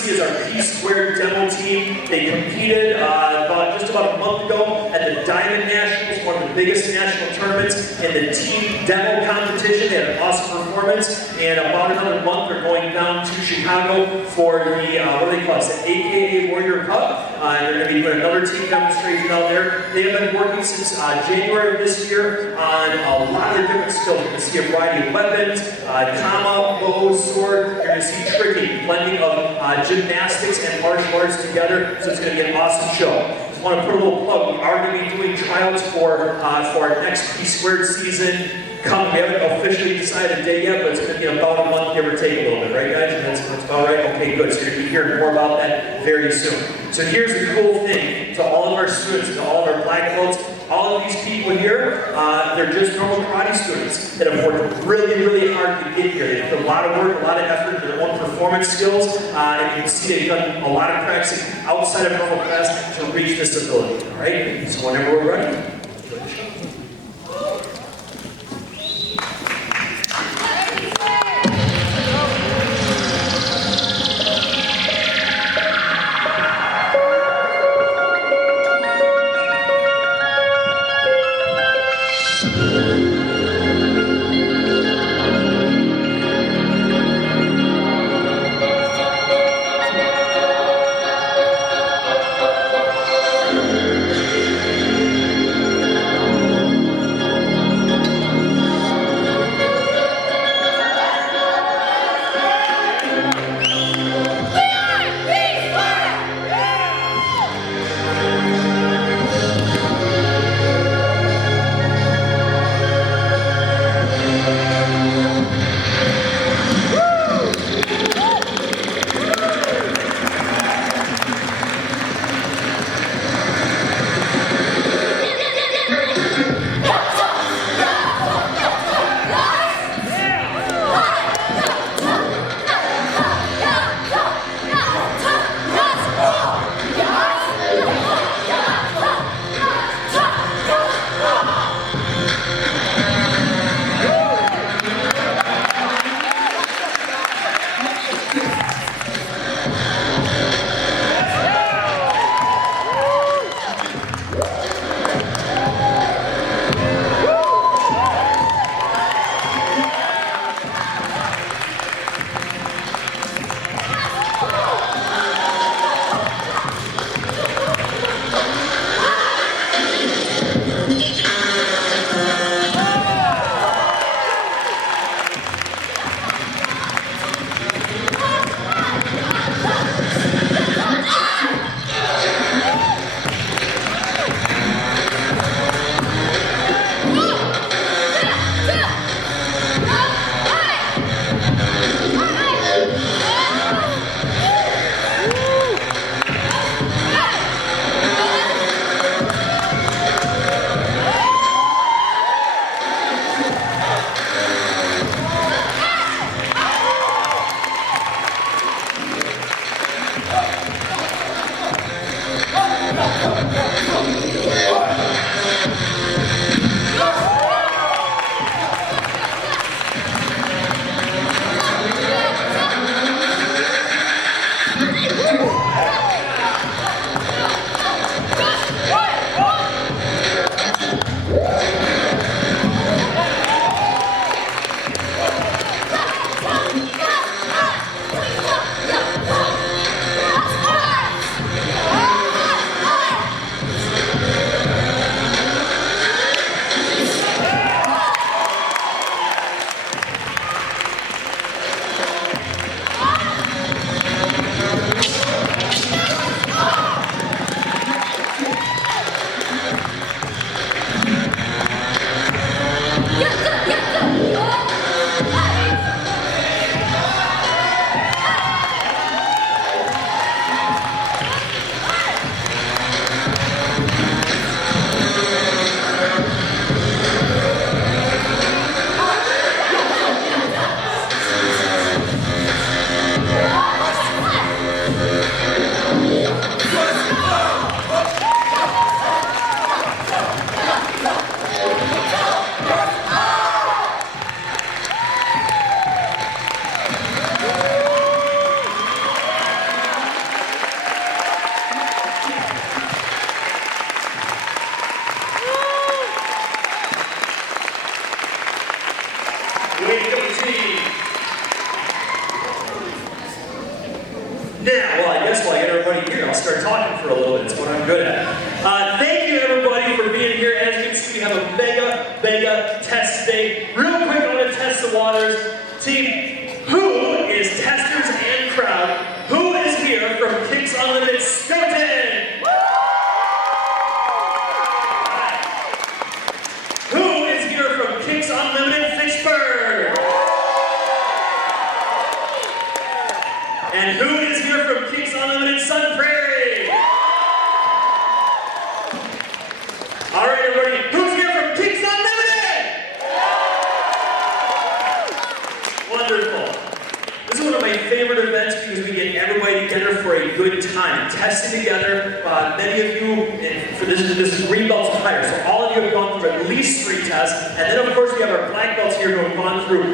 see is our P-Squared demo team. They competed just about a month ago at the Diamond Nationals, one of the biggest national tournaments in the team demo competition. They had an awesome performance, and about another month they're going down to Chicago for the, what do they call it, the AKA Warrior Cup. And they're going to be doing another team demonstration out there. They have been working since January of this year on a lot of their different skills. You're going to see a variety of weapons, kama, bow, sword. You're going to see tricking, blending of gymnastics and martial arts together. So it's going to be an awesome show. I want to put a little plug. We are going to be doing tryouts for our next P-Squared season. We haven't officially decided a date yet, but it's going to be about a month, give or take a little bit, right, guys? That's about right? Okay, good. So you're going to be hearing more about that very soon. So here's the cool thing to all of our students, to all of our black belts. All of these people here, they're just normal karate students that have worked really, really hard to get here. They put a lot of work, a lot of effort into their own performance skills, and you can see they've done a lot of practicing outside of normal class to reach this ability. All right? So whenever we're ready. Now, well, I guess while I get everybody here, I'll start talking for a little bit. It's what I'm good at. Thank you, everybody, for being here. As you can see, we have a mega test today. Real quick, I'm going to test the waters. Team, who is testers and crowd? Who is here from Kicks Unlimited Stoughton? Who is here from Kicks Unlimited Fitchburg? And who is here from Kicks Unlimited Prairie? All right, everybody, who's here from Kicks Unlimited? Wonderful. This is one of my favorite events because we get everybody together for a good time, testing together. Many of you, this is green belts and higher, so all of you have gone through at least 3 tests, and then of course we have our black belts here who have gone through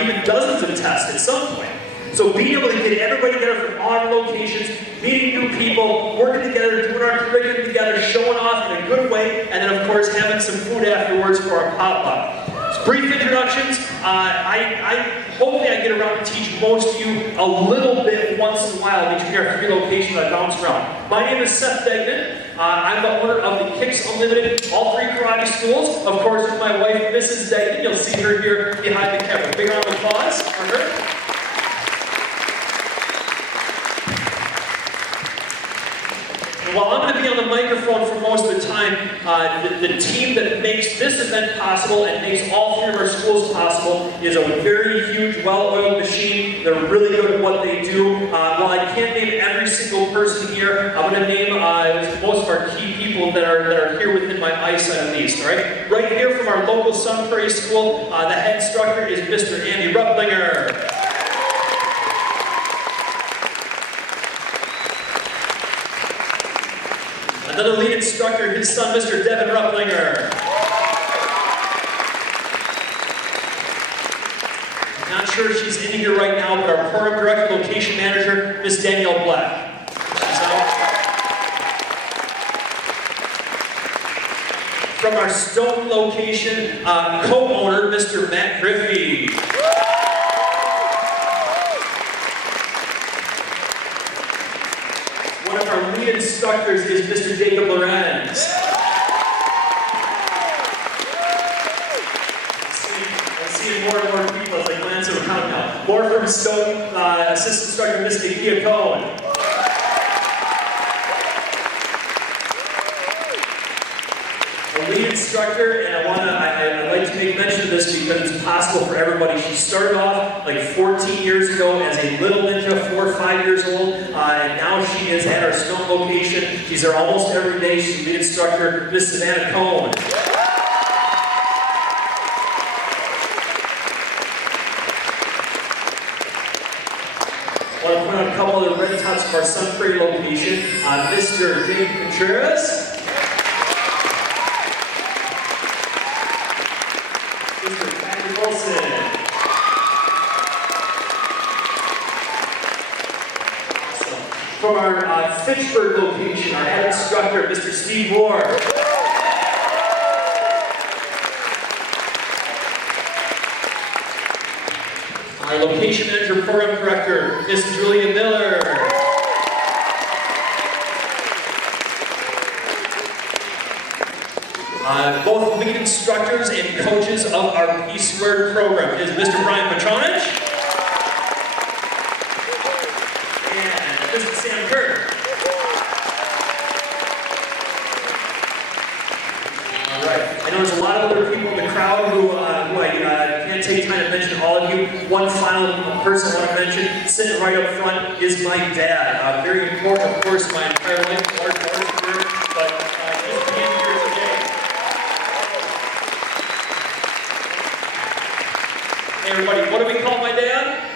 even dozens of tests at some point. So being able to get everybody together from all our locations, meeting new people, working together, doing our curriculum together, showing off in a good way, and then of course having some food afterwards for our potluck. So brief introductions. Hopefully I get around to teach most of you a little bit once in a while between our 3 locations I bounce around. My name is Seth Degnan. I'm the owner of the Kicks Unlimited, all 3 karate schools. Of course, with my wife, Mrs. Degnan. You'll see her here behind the camera. Big round of applause for her. While I'm going to be on the microphone for most of the time, the team that makes this event possible and makes all 3 of our schools possible is a very huge, well-oiled machine. They're really good at what they do. While I can't name every single person here, I'm going to name most of our key people that are here within my eyesight at least. All right? Right here from our local Prairie school, the head instructor is Mr. Andy Rupplinger. Another lead instructor, his son, Mr. Devin Rupplinger. I'm not sure if she's in here right now, but our program director, location manager, Miss Danielle Black. She's out. From our Stoughton location, co-owner, Mr. Matt Griffey. One of our lead instructors is Mr. Jacob Lorenz. I'm seeing more and more people as I glance around now. More from Stoughton, assistant instructor Miss Nakia Cohen. A lead instructor, and I'd like to make mention of this because it's possible for everybody. She started off like 14 years ago as a little ninja, 4 or 5 years old, and now she is at our Stoughton location. She's there almost every day. She's a lead instructor, Miss Savannah Cohen. I want to point out a couple of the red tops of our Prairie location. Mr. Dave Contreras. From our Fitchburg location, our head instructor, Mr. Steve Moore. Our location manager, program director, Miss Julia Miller. Both lead instructors and coaches of our P-Squared program is Mr. Brian Petronich. Sam Kerr. All right. I know there's a lot of other people in the crowd who I can't take time to mention all of you. One final person I want to mention, sitting right up front, is my dad. Very important, of course, my entire life, large part of career, but just being here today. Hey, everybody, what do we call my dad?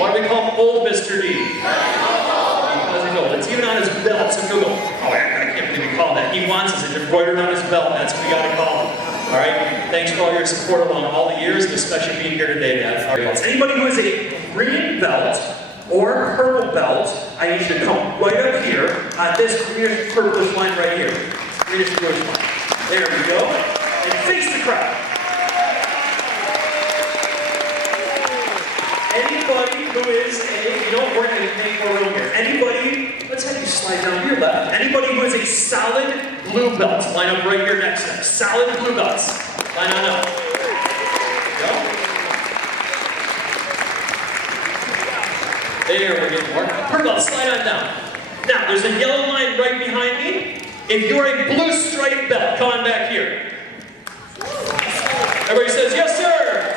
Why do we call him Old Mr. D? Because he's old. It's even on his belt. So people go, oh, I can't believe we call him that. He wants us. It's embroidered on his belt. That's what we got to call him. All right? Thanks for all your support along all the years, and especially being here today, Dad. Anybody who is a green belt or purple belt, I need you to come right up here on this greenish purplish line right here. Greenish purplish line. There we go. And face the crowd. Anybody who is a, we're going to Anybody, let's have you slide down to your left. Anybody who is a solid blue belt, line up right here next to them. Solid blue belts. Line on up. Go. There, we're getting more. Purple belt, slide on down. Now, there's a yellow line right behind me. If you're a blue stripe belt, come on back here. Everybody says, yes, sir.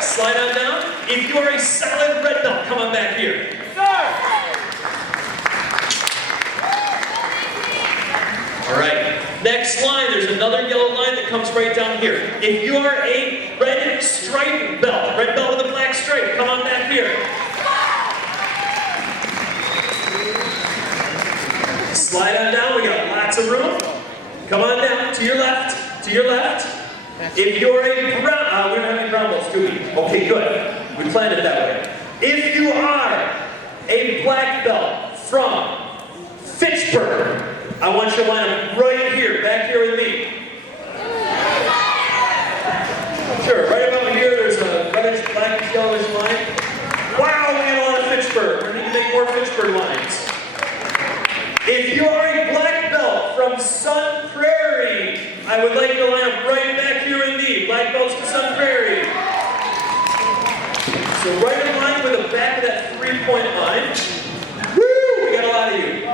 Slide on down. If you're a solid red belt, come on back here. All right. Next line, there's another yellow line that comes right down here. If you are a red stripe belt, red belt with a black stripe, come on back here. Slide on down, we got lots of room. Come on down, to your left, to your left. If you're a brown, we don't have any brown belts, do we? Okay, good. We planned it that way. If you are a black belt from Fitchburg, I want you to line up right here, back here with me. Sure, right about here, there's a reddish, blackish, yellowish line. Wow, we got a lot of Fitchburg. We need to make more Fitchburg lines. If you're a black belt from Prairie, I would like you to line up right back here with me. Black belts from Prairie. So right in line with the back of that three-point line. Woo! We got a lot of you.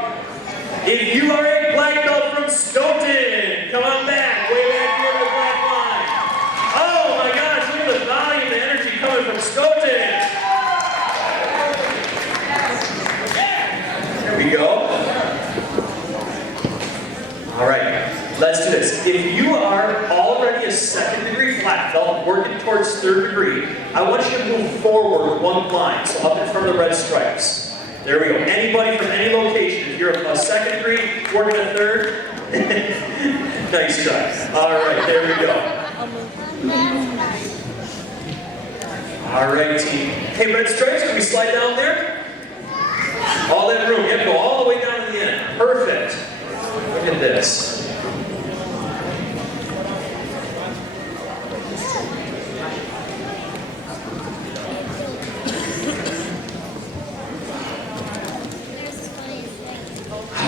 If you are a black belt from Stoughton, come on back. Way back here with the black line. Oh my gosh, look at the volume, the energy coming from Stoughton. There we go. All right, let's do this. If you are already a second degree black belt working towards third degree, I want you to move forward one line, so up in front of the red stripes. There we go. Anybody from any location, if you're a second degree working a third, nice try. All right, there we go. All right, team. Hey, red stripes, can we slide down there? All that room. Yeah, go all the way down to the end. Perfect. Look at this.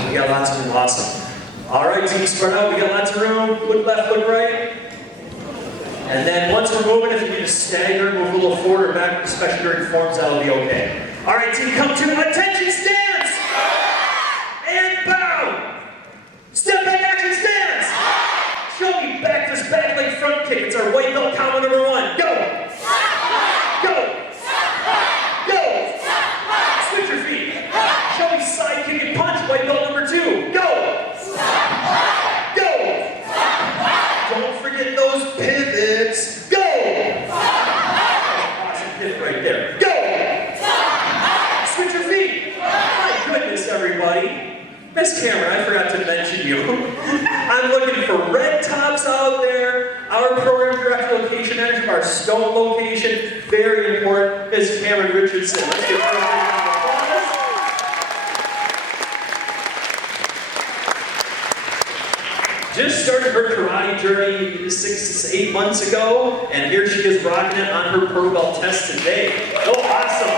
We got lots of room. Awesome. All right, team, spread out. We got lots of room. Foot left, foot right. And then once we're moving, if you need to stagger, move a little forward or back, especially during forms, that'll be okay. All right, team, come to attention stance. And bow. Step back, action stance. Show me back, this back leg front kick. It's our white belt combo number 1. Go. Go. Go. Switch your feet. Show me side kick and punch. White belt number 2. Go. Go. Don't forget those pivots. Go. Awesome pivot right there. Go. Switch your feet. My goodness, everybody. Miss Cameron, I forgot to mention you. I'm looking for red tops out there. Our program director location manager of our Stoughton location. Very important, Miss Cameron Richardson. Let's give her a round of applause. Just started her karate journey 6 to 8 months ago, and here she is rocking it on her purple belt test today. Oh, awesome.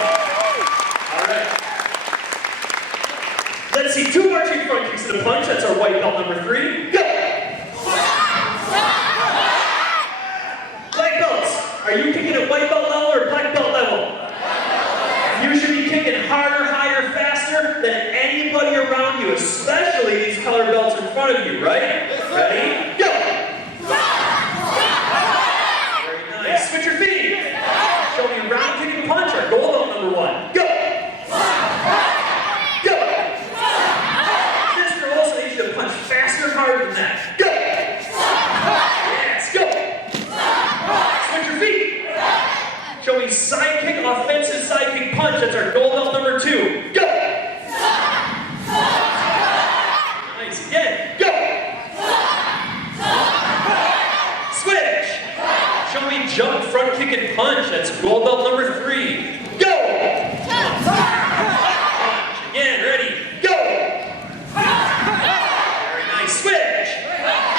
All right. Let's see, 2 marching front kicks and a punch. That's our white belt number 3. Go! Black belts, are you kicking at white belt level or black belt level? You should be kicking harder, higher, faster than anybody around you, especially these colored belts in front of you, right? Ready? Go! Very nice. Switch your feet. Show me round kicking punch, our gold belt number 1. Go! Harder than that. Go! Yes, go! Switch your feet. Show me side kick, offensive side kick punch. That's our gold belt number 2. Go! Nice. Again. Go! Switch. Show me jump, front kick, and punch. That's gold belt number 3. Go! Punch. Again. Ready? Go! Switch!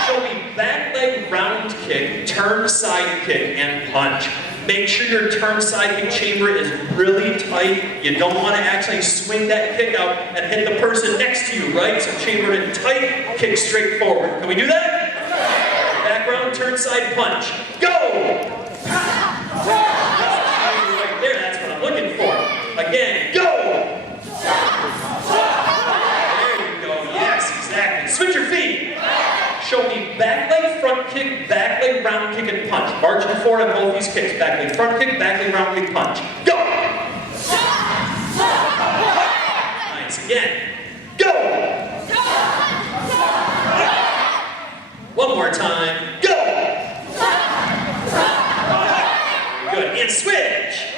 Show me back leg round kick, turn side kick, and punch. Make sure your turn side kick chamber is really tight. You don't want to actually swing that kick out and hit the person next to you, right? So chamber it tight, kick straight forward. Can we do that? Background, turn side punch. Go! Right there, that's what I'm looking for. Again, go! There you go, yes, exactly. Switch your feet. Show me back leg, front kick, back leg, round kick, and punch. Marching forward on both these kicks. Back leg, front kick, back leg, round kick, punch. Go! Nice, again. Go! One more time. Go! Good, and switch.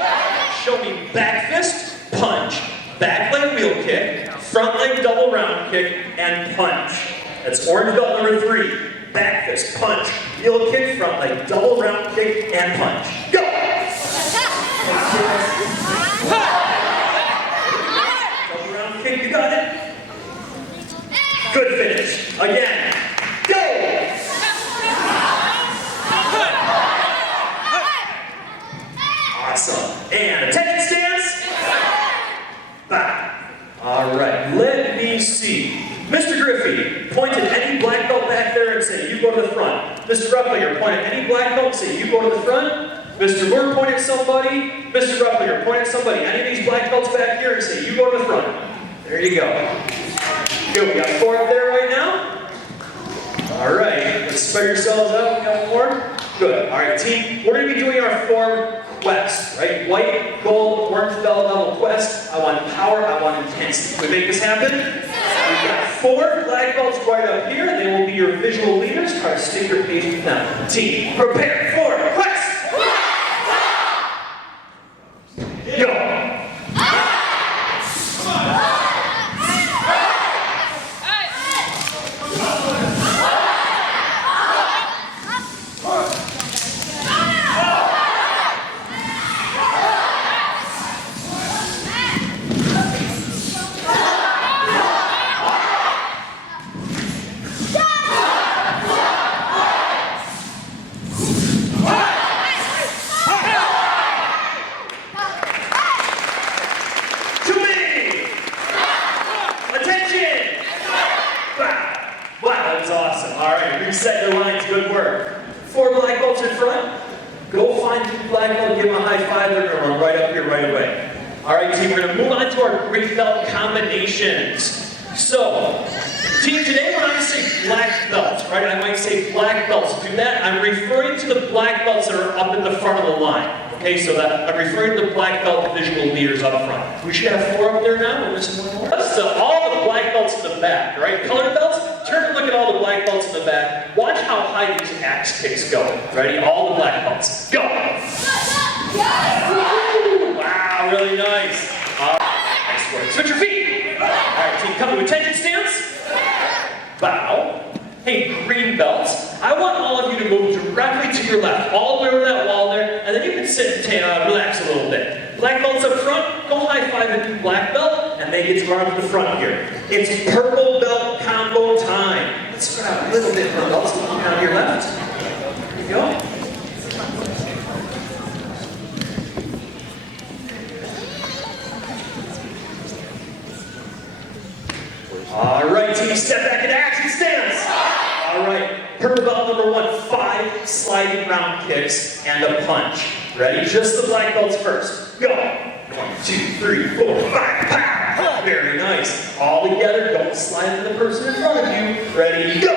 Show me back fist, punch. Back leg wheel kick, front leg double round kick, and punch. That's orange belt number 3. Back fist, punch, heel kick, front leg, double round kick, and punch. Go! Double round kick, you got it? Good finish. Again. Go! Awesome. And attention stance. Back. All right, let me see. Mr. Griffey, point at any black belt back there and say, you go to the front. Mr. Replinger, point at any black belt and say, you go to the front. Mr. Moore, point at somebody. Mr. Replinger, point at somebody. Any of these black belts back here and say, you go to the front. There you go. Good, we got 4 up there right now. All right, let's spread yourselves out. We got 4. Good, all right, team. We're gonna be doing our form quest, right? White, gold, orange belt level quest. I want power, I want intensity. Can we make this happen? We've got 4 black belts right up here. They will be your visual leaders. Try to stick your page with them. Team, prepare for quest! Go! Reset your lines, good work. 4 black belts in front. Go find 2 black belts, give them a high five, they're gonna run right up here right away. All right, team, we're gonna move on to our gray belt combinations. So, team, today when I say black belts, right, I might say black belts. To do that, I'm referring to the black belts that are up at the front of the line. Okay, so that I'm referring to the black belt visual leaders up front. We should have 4 up there now. We're missing 1 more. So all the black belts in the back, right? Colored belts. Turn and look at all the black belts in the back. Watch how high these axe kicks go. Ready? All the black belts. Go! Wow, really nice. Nice work. Switch your feet. All right, team, come to attention stance. Bow. Hey, green belts. I want all of you to move directly to your left, all the way over that wall there, and then you can sit and relax a little bit. Black belts up front, go high five a new black belt, and they get to run to the front here. It's purple belt combo time. Let's spread out a little bit for the belts. Look down to your left. There you go. All right, team, step back into action stance. All right, purple belt number 1, 5 sliding round kicks and a punch. Ready? Just the black belts first. Go. 1, 2, 3, 4, 5, pow. Very nice. All together, don't slide into the person in front of you. Ready? Go.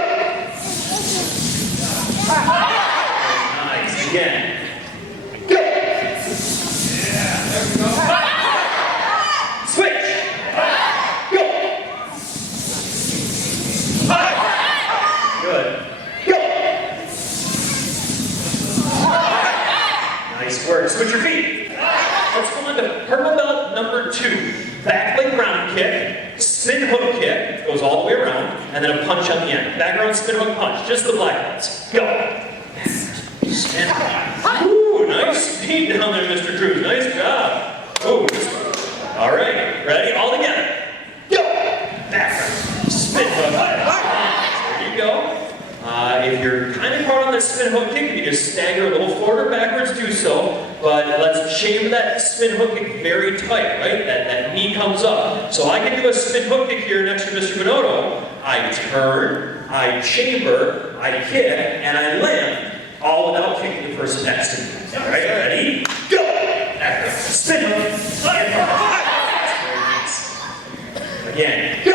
Nice. Again. Go. Yeah, there we go. Switch. Go. Good. Go. Nice work. Switch your feet. Let's go on to purple belt number 2. Back leg round kick, spin hook kick, goes all the way around, and then a punch on the end. Background spin hook punch, just the black belts. Go. Spin. Ooh, nice speed down there, Mr. Cruz. Nice job. Oh, all right, ready? All together. Go. Background spin hook. There you go. If you're kind of hard on the spin hook kick, you just stagger a little forward or backwards, do so. but let's chamber that spin hook kick very tight, right? That knee comes up. So I can do a spin hook kick here next to Mr. Bonotto. I turn, I chamber, I kick, and I land, all without kicking the person next to me. All right, ready? Go! Spin hook, and again, go!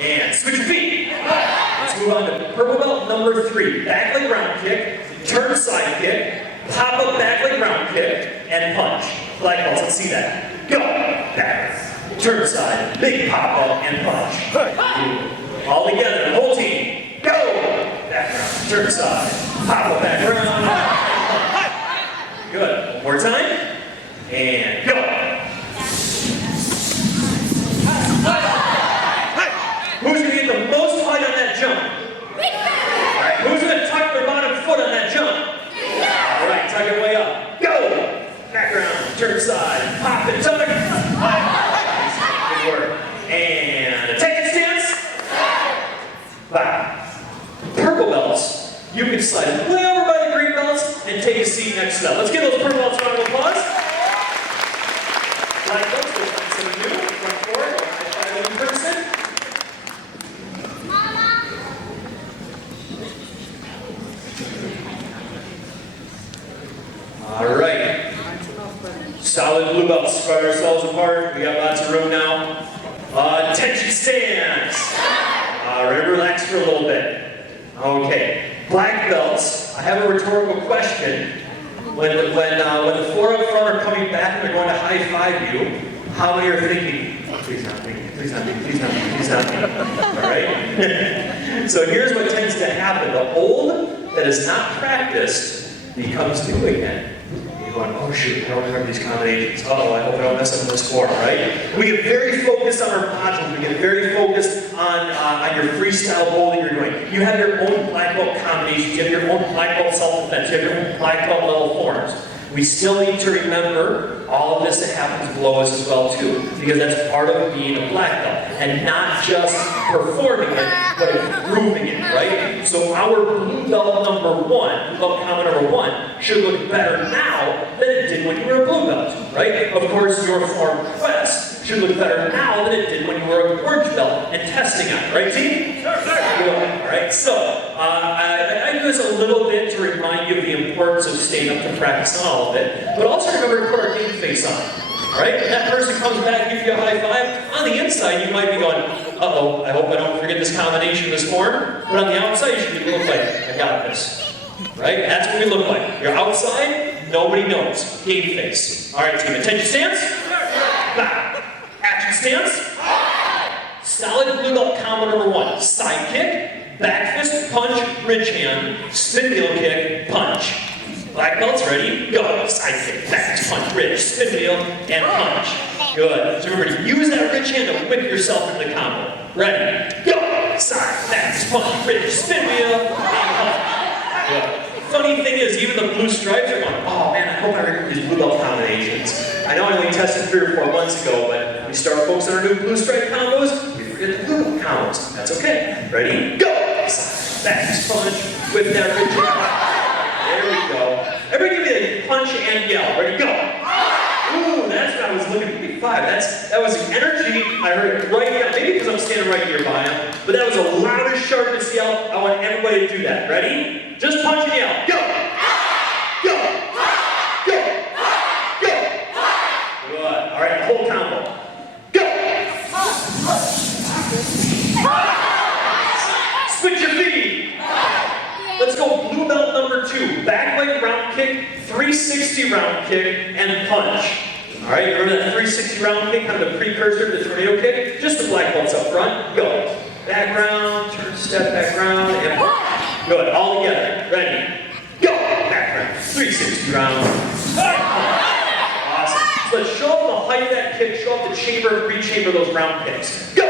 And switch your feet. Let's move on to purple belt number 3. Back leg round kick, turn side kick, pop up back leg round kick, and punch. Black belts, let's see that. Go! Back, turn side, big pop up, and punch. All together, the whole team. Go! Back round, turn side, pop up back round, punch. Good. One more time. And go! Who's going to get the most height on that jump? All right, who's going to tuck their bottom foot on that jump? All right, tuck it way up. Go! Background, turn side, pop it, tuck. Good work. And a take it stance. Wow. Purple belts, you can slide way over by the green belts and take a seat next to them. Let's give those purple belts a round of applause. Black belts, we'll find someone new. Front forward, high five in person. All right. Solid blue belts. Spread ourselves apart. We got lots of room now. Attention stance. Remember, relax for a little bit. Okay. Black belts. I have a rhetorical question. When the 4 up front are coming back and they're going to high five you, how many are thinking, please not me, please not me, please not me, please not me. All right? So here's what tends to happen. The old that is not practiced becomes new again. You're going, oh shoot, I don't remember these combinations. Uh-oh, I hope I don't mess up in this form, right? We get very focused on our modules. We get very focused on your freestyle bowling you're doing. You have your own black belt combinations. You have your own black belt self-defense. You have your own black belt level forms. We still need to remember all of this that happens below us as well too, because that's part of being a black belt, and not just performing it, but improving it, right? So our blue belt number 1, blue belt combo number 1, should look better now than it did when you were a blue belt, right? Of course, your form quest should look better now than it did when you were a orange belt and testing on it, right, team? Sure. All right, so I do this a little bit to remind you of the importance of staying up to practice on all of it, but also remember to put our game face on. All right, when that person comes back, gives you a high five, on the inside you might be going, uh-oh, I hope I don't forget this combination, this form, but on the outside you should look like, I got this. Right, that's what we look like. You're outside, nobody knows. Game face. All right, team, attention stance. Back. Action stance. Solid blue belt combo number 1. Side kick, back fist, punch, ridge hand, spin wheel kick, punch. Black belts ready, go. Side kick, back fist, punch, ridge, spin wheel, and punch. Good. So remember to use that ridge hand to whip yourself into the combo. Ready, go. Side, back fist, punch, ridge, spin wheel, and punch. Good. Funny thing is, even the blue stripes are going, oh man, I hope I remember these blue belt combinations. I know I only tested 3 or 4 months ago, but we start focusing on our new blue stripe combos, we forget the blue belt combos. That's okay. Ready? Go! Back punch with that ridge. There we go. Everybody give me a punch and yell. Ready? Go! Ooh, that's what I was looking for. 5. That was the energy. I heard it right now. Maybe because I'm standing right nearby him, but that was the loudest, sharpest yell. I want everybody to do that. Ready? Just punch and yell. Go! Go! Go! Go! Good. All right, whole combo. Go! Switch your feet. Let's go blue belt number 2. Back leg round kick, 360 round kick, and punch. All right, remember that 360 round kick, kind of the precursor to the tornado kick? Just the black belts up front. Go. Back round, turn, step back round, and punch. Good. All together. Ready? Go. Back round. 360 round. Awesome. So let's show up the height of that kick, show up the chamber, re-chamber those round kicks. Go.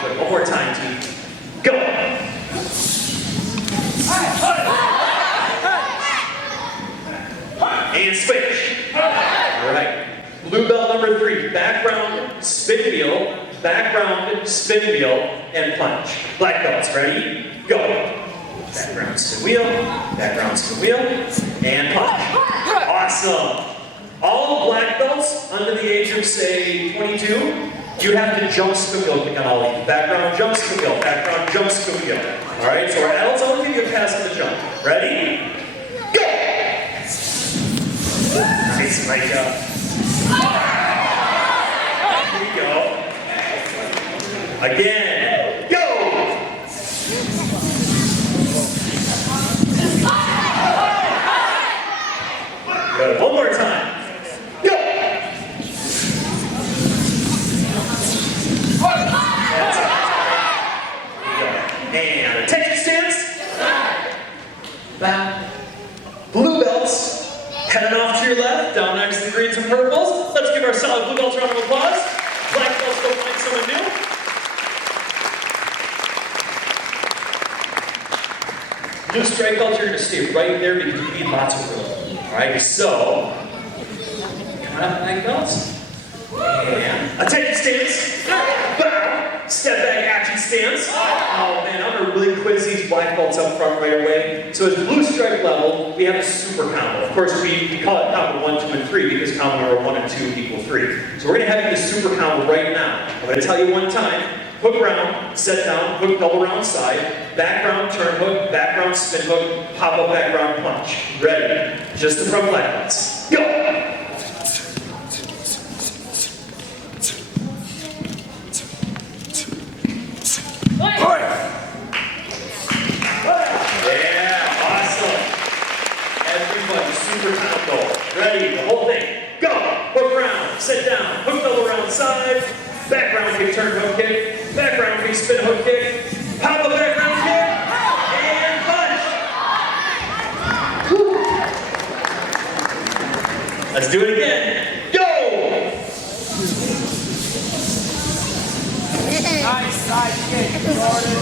Good. One more time, team. Go. And switch. All right. Blue belt number 3. Back round, spin wheel, background, spin wheel, and punch. Black belts, ready? Go. Background, spin wheel, and punch. Awesome. All black belts under the age of, say, 22, you have to jump spin wheel kick on all of these. Background, jump spin wheel, background, jump spin wheel. All right, so our adults only give you a pass on the jump. Ready? Go! Nice, Micah. Here we go. Again. Go! Good. One more time. Go! And attention stance. Back. Blue belts. Heading off to your left, down next to the greens and purples. Let's give our solid blue belts a round of applause. Black belts, go find someone new. Blue stripe belts, you're going to stay right there because you need lots of room. Alright, so, coming up black belts. And attention stance. Bow. Step back action stance. Oh man, I'm going to really quiz these black belts up front right away. So at blue stripe level, we have a super combo. Of course, we call it combo 1, 2, and 3 because combo number 1 and 2 equal 3. So we're going to have the super combo right now. I'm going to tell you one time. Hook round, set down, hook double round side, back round, turn hook, back round, spin hook, pop up, back round, punch. Ready? Just the front black belts. Go! Yeah, awesome. Everybody, super combo. Ready, the whole thing. Go! Hook round, sit down, hook double round side, back round kick, turn hook kick, back round kick, spin hook kick, pop a back round kick, and punch! Woo. Let's do it again. Go! Nice side kick, Jordan.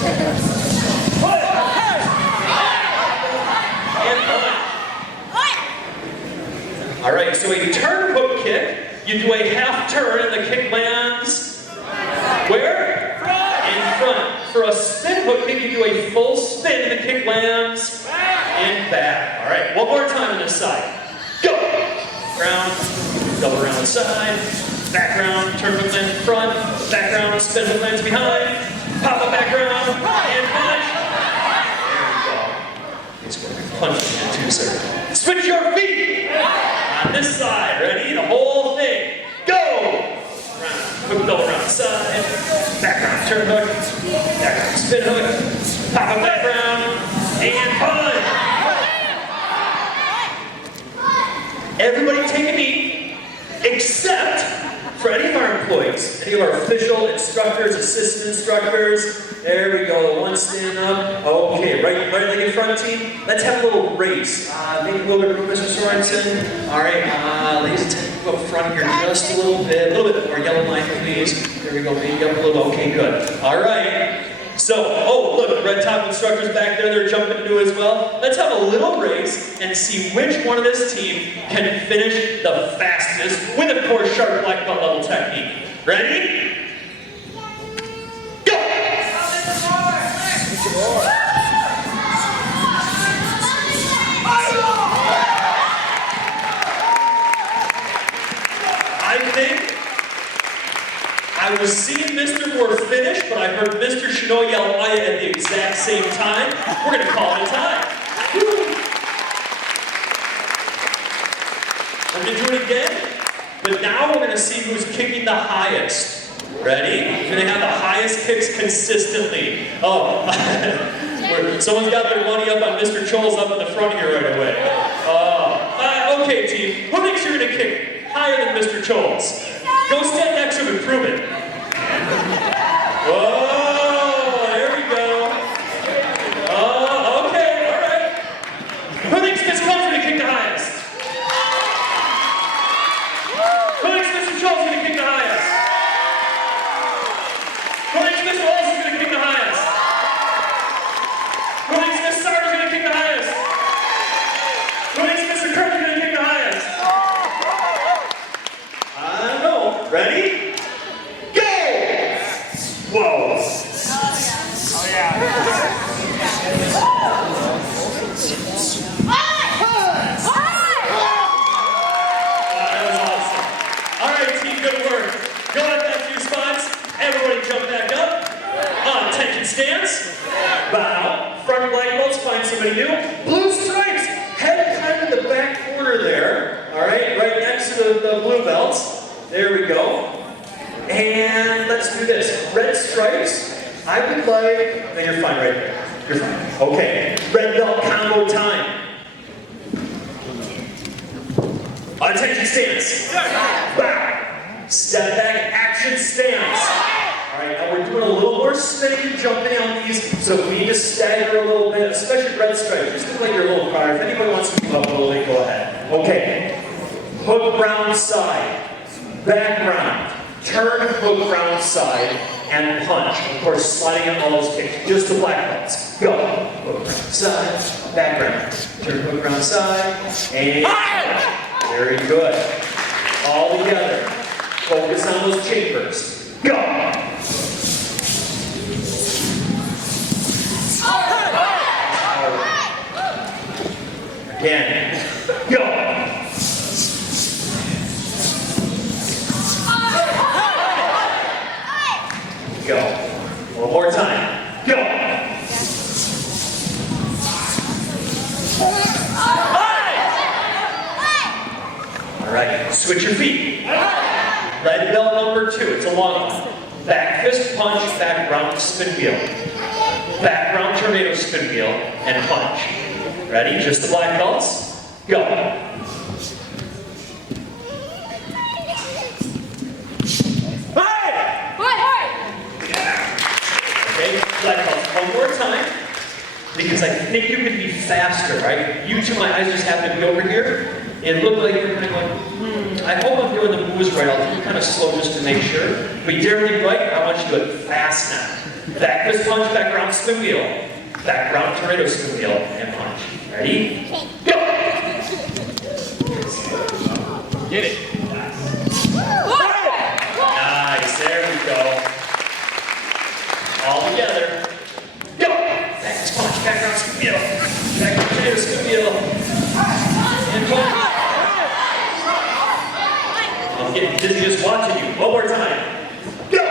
All right, so a turn hook kick, you do a half turn and the kick lands where? In front. For a spin hook kick, you do a full spin and the kick lands in back. All right, one more time on this side. Go! Round, double round side, back round, turn hook lands in front, back round, spin hook lands behind, pop up back round, and punch. There we go. He's going to be punching in too, sir. Switch your feet! On this side, ready? The whole thing. Go! Round, hook double round side, back round, turn hook, back round, spin hook, pop up back round, and punch! Everybody take a knee, except for any of our employees, any of our official instructors, assistant instructors. There we go, the one stand up. Okay, right leg in front team. Let's have a little race. Maybe a little bit of room, Mr. Sorensen. All right, ladies and gentlemen, go up front here just a little bit more. Yellow line, please. There we go, maybe up a little. Okay, good. All right. So, oh, look, red top instructors back there, they're jumping into as well. Let's have a little race and see which one of this team can finish the fastest with, of course, sharp black belt level technique. Ready? Go! I think I was seeing Mr. Moore finish, but I heard Mr. Chanot yell "Aya" at the exact same time. We're going to call it a tie. Woo. I'm going to do it again, but now we're going to see who's kicking the highest. Ready? We're going to have the highest kicks consistently. Oh, someone's got their money up on Mr. Choles up in the front here right away. Okay, team. Who thinks you're going to kick higher than Mr. Choles? Go stand next to him and prove it. Oh, there we go. Oh, okay, all right. Who thinks Miss Cole's going to kick the highest? Who thinks Mr. Choles is going to kick the highest? Who thinks Mr. Olsen is going to kick the highest? Who thinks Miss Sarge is going to kick the highest? Who thinks Mr. Kirk is going to kick the highest? I don't know. Ready? Go! we go. And let's do this. Red stripes. I would like, no, you're fine right there. You're fine. Okay. Red belt combo time. Attention stance. Back. Step back action stance. Alright, now we're doing a little more spinning and jumping on these, so if we need to stagger a little bit, especially red stripes, just look like your little car. If anybody wants to move up a little bit, go ahead. Okay. Hook round side. Back round. Turn hook round side and punch. Of course, sliding in all those kicks. Just the black belts. Go. Hook round side, back round. Turn hook round side, and punch. Very good. All together. Focus on those chambers. Go. Again. Go. Go. One more time. Go. All right. Switch your feet. Red belt number 2. It's a long one. Back fist punch, back round spin wheel. Back round tornado spin wheel and punch. Ready? Just the black belts. Go. Okay, black belts. One more time. Because I think you could be faster, right? You two, my eyes just happen to be over here. It looked like you're kind of like, I hope I'm doing the moves right. I'll do kind of slow just to make sure. But you dare me right, I want you to do it fast now. Back fist punch, back round spin wheel. Back round tornado spin wheel and punch. Ready? Go! Get it. Nice, there we go. All together. Go! Back fist punch, back round spin wheel. Back round tornado spin wheel. And punch. I'm getting dizzy just watching you. One more time. Go!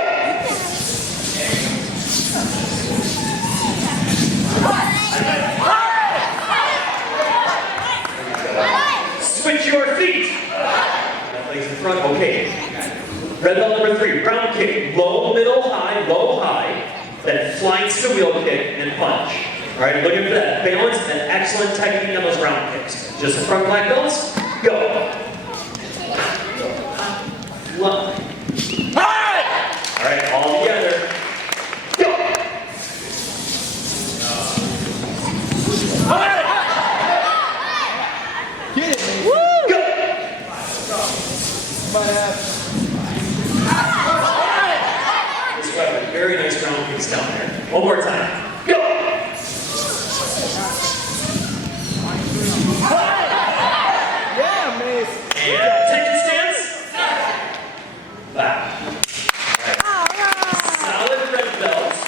Switch your feet. Legs in front. Okay. Red belt number 3. Round kick. Low, middle, high, low, high. Then flying spin wheel kick and punch. All right, looking for that balance and excellent technique on those round kicks. Just the front black belts. Go. One. All right, all together. Go. Get it, man. Woo. Go. This is a very nice round kicks down there. One more time. Go. Yeah, miss. And attention stance. Back. Solid red belts.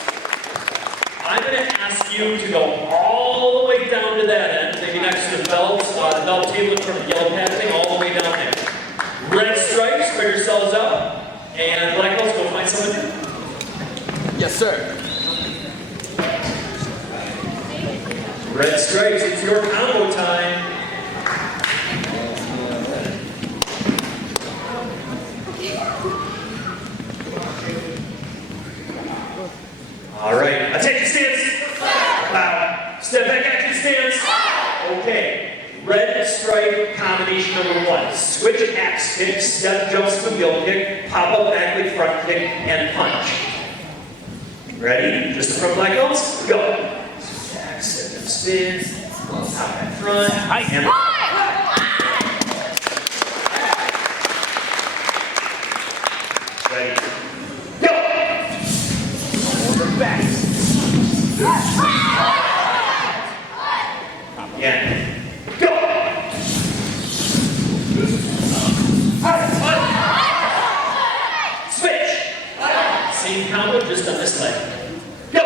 I'm going to ask you to go all the way down to that end, maybe next to the belts, the belt table in front of the yellow pad thing, all the way down there. Red stripes, spread yourselves up, and black belts, go find someone new. Yes, sir. Red stripes, it's your combo time. All right, attention stance. Wow. Step back action stance. Okay, red stripe combination number 1. Switch axe kick, step jump spin wheel kick, pop up back leg front kick, and punch. Ready? Just the front black belts. Go. Axe, step and spin, pop back front, and ready. Back. Again. Go! Switch! Same combo, just on this leg. Go!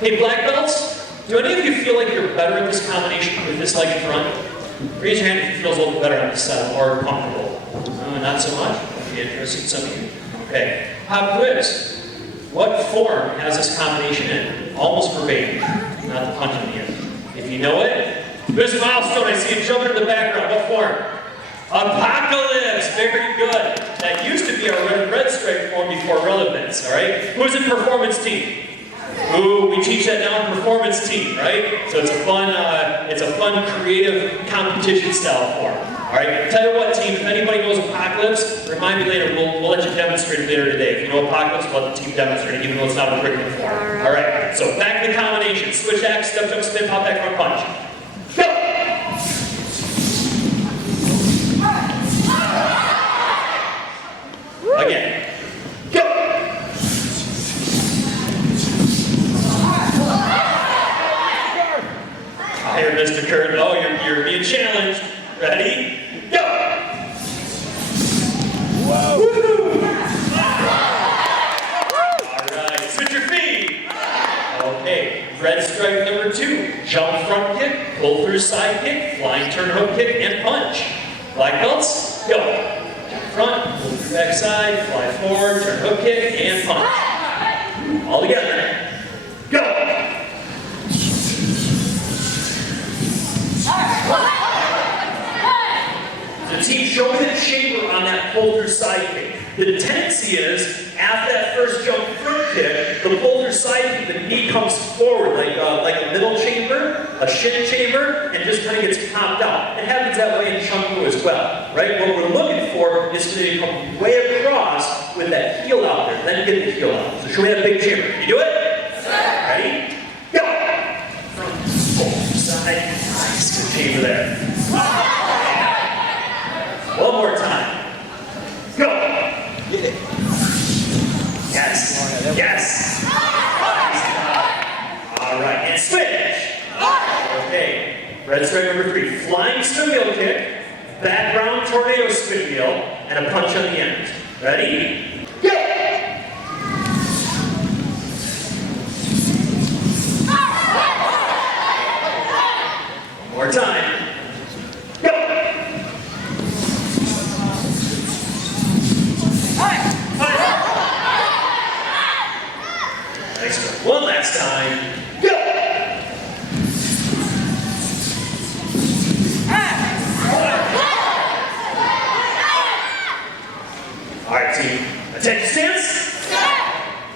Hey, black belts, do any of you feel like you're better at this combination with this leg in front? Raise your hand if you feel a little better on this side, or comfortable. Not so much. That'd be interesting to some of you. Okay. Pop quiz. What form has this combination in? Almost verbatim. Not the punch in the end. If you know it, This milestone, I see him jumping in the background. What form? Apocalypse. Very good. That used to be our red stripe form before relevance, all right? Who's in performance team? Ooh, we teach that now in performance team, right? So it's a fun, creative competition style form. All right. Tell you what, team. If anybody knows Apocalypse, remind me later. We'll let you demonstrate it later today. If you know Apocalypse, we'll let the team demonstrate it, even though it's not a curriculum form. All right. So back to the combination: switch axe, step, jump, spin, pop back, front punch. Go. Again. Go. Here, Mr. Kurt. Oh, you're being challenged. Ready? Go! Whoa! Woo-hoo. All right, switch your feet. Okay, red stripe number 2. Jump front kick, pull through side kick, flying turn hook kick, and punch. Black belts, go. Jump front, pull through back side, fly forward, turn hook kick, and punch. All together. Go! The team, show me the chamber on that pull through side kick. The tendency is, after that first jump front kick, the pull through side kick, the knee comes forward like a middle chamber, a shin chamber, and just kind of gets popped out. It happens that way in Chunku as well, right? What we're looking for is to come way across with that heel out there, then get the heel out. So show me that big chamber. Can you do it? Ready? Go! Front, pull, side, nice, good chamber there. One more time. Go! Get it. Yes. Yes. All right, and switch. Okay. Red stripe number 3. Flying spin wheel kick, background tornado spin wheel, and a punch on the end. Ready? Go! One more time. Go! One last time. Go! All right, team. Attention stance.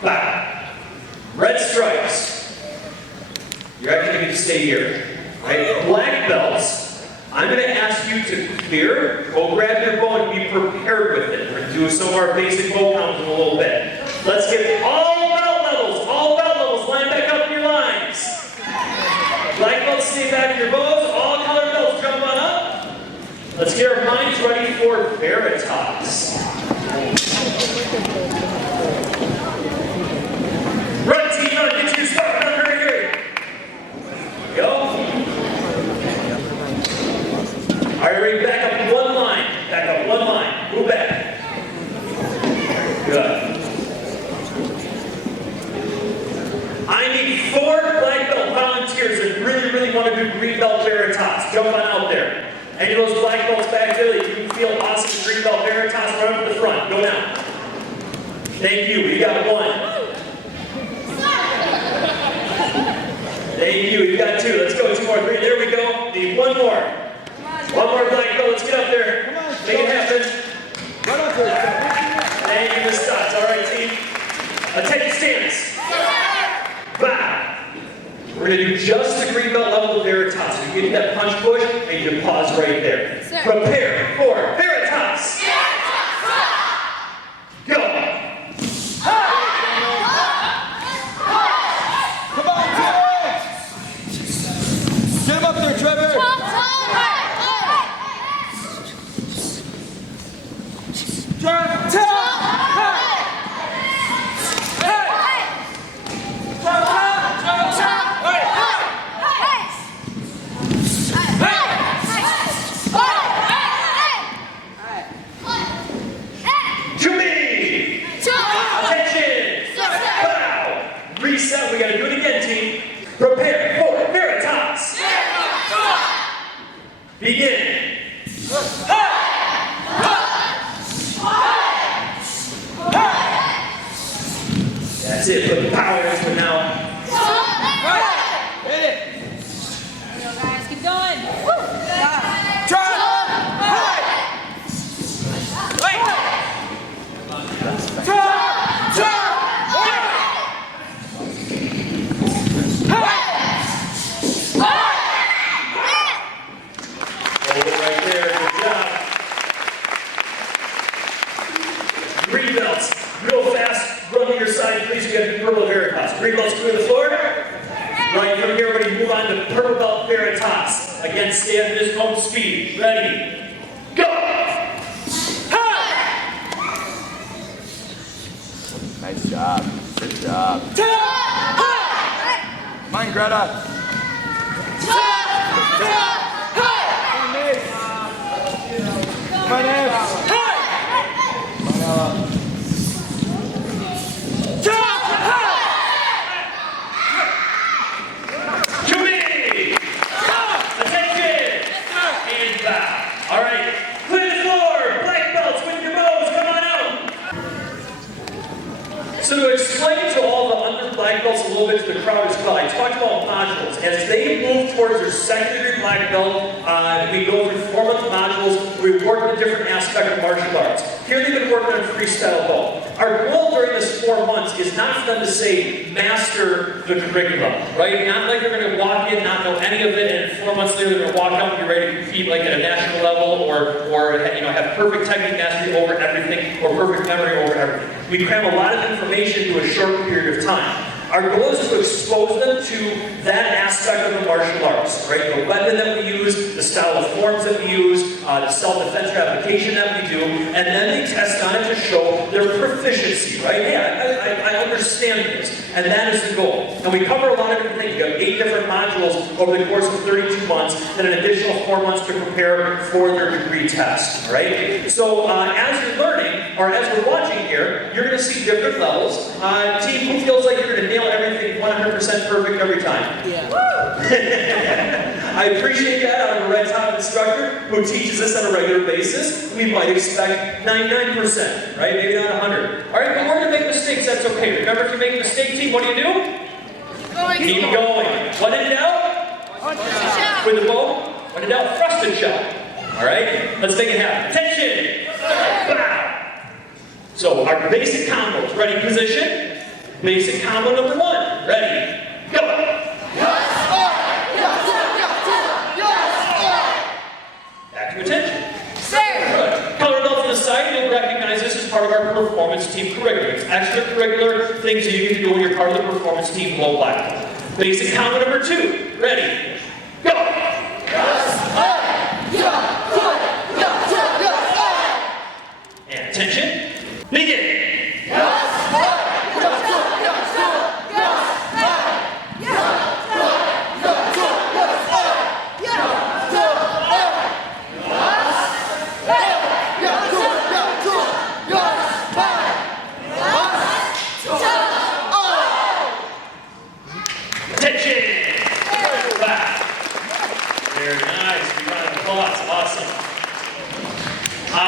Bow. Red stripes. You're actually going to stay here. Right? Black belts. I'm going to ask you to clear. Go grab your bow and be prepared with it. We're going to do some of our basic bow counts in a little bit. Let's get all belt levels. Line back up in your lines. Black belts stay back in your bows. All color belts jump on up. Let's get our minds ready for Veritas. Run, team, run. Get your start. Run, hurry, hurry. Go. All right, ready? Back up one line. Back up one line. Move back. Good. I need 4 black belt volunteers that really want to do green belt Veritas. Jump on out there. Any of those black belts back there that you feel awesome green belt Veritas, run up to the front. Go now. Thank you. We got 1. Thank you. We got 2. Let's go. 2 more. 3. There we go. Need 1 more. 1 more black belt. Let's get up there. Make it happen. Thank you, Ms. Stotts. All right, team. Attention stance. Bow. We're going to do just the green belt level of Veritas. So you get that punch push, and you can pause right there. Prepare for Veritas. Go. Come on, Trevor. Get him up there, Trevor. Reset. We got to do it again, team. Prepare for Veritas. Begin. That's it. Put the power into it now. Hit it. Go, guys. Keep going. Right, from here we're going to move on to purple belt Veritas. Again, stay at this home speed. Ready, go! Nice job. Good job. Mine, Greta. Come on, Eva. So to explain to all the under black belts a little bit to the crowd as well, I talked about modules. As they move towards their second degree black belt, we go through 4-month modules, we work on a different aspect of martial arts. Here they've been working on freestyle ball. Our goal during this 4 months is not for them to say, master the curriculum, right? Not like they're going to walk in, not know any of it, and 4 months later they're going to walk out and be ready to compete like at a national level, or have perfect technique mastery over everything, or perfect memory over everything. We cram a lot of information into a short period of time. Our goal is to expose them to that aspect of the martial arts, right? The weapon that we use, the style of forms that we use, the self-defense application that we do, and then they test on it to show their proficiency, right? Hey, I understand this, and that is the goal. And we cover a lot of different things. We have 8 different modules over the course of 32 months, and an additional 4 months to prepare for their degree test, right? So as you're learning, or as we're watching here, you're going to see different levels. Team, who feels like you're going to nail everything 100% perfect every time? Yeah. I appreciate that out of a red top instructor who teaches us on a regular basis. We might expect 99%, right? Maybe not 100. All right, but we're going to make mistakes. That's okay. Remember, if you make a mistake, team, what do? Keep going. What in doubt? With the bow? What in doubt? Thrust and shot. All right, let's make it happen. Attention! Wow. So our basic combos. Ready, position. Basic combo number 1. Ready, go! Back to attention. Good. Color belt to the side, you'll recognize this as part of our performance team curriculum. It's extracurricular things that you get to do when you're part of the performance team below black belt. Basic combo number 2. Ready, go! And attention, begin!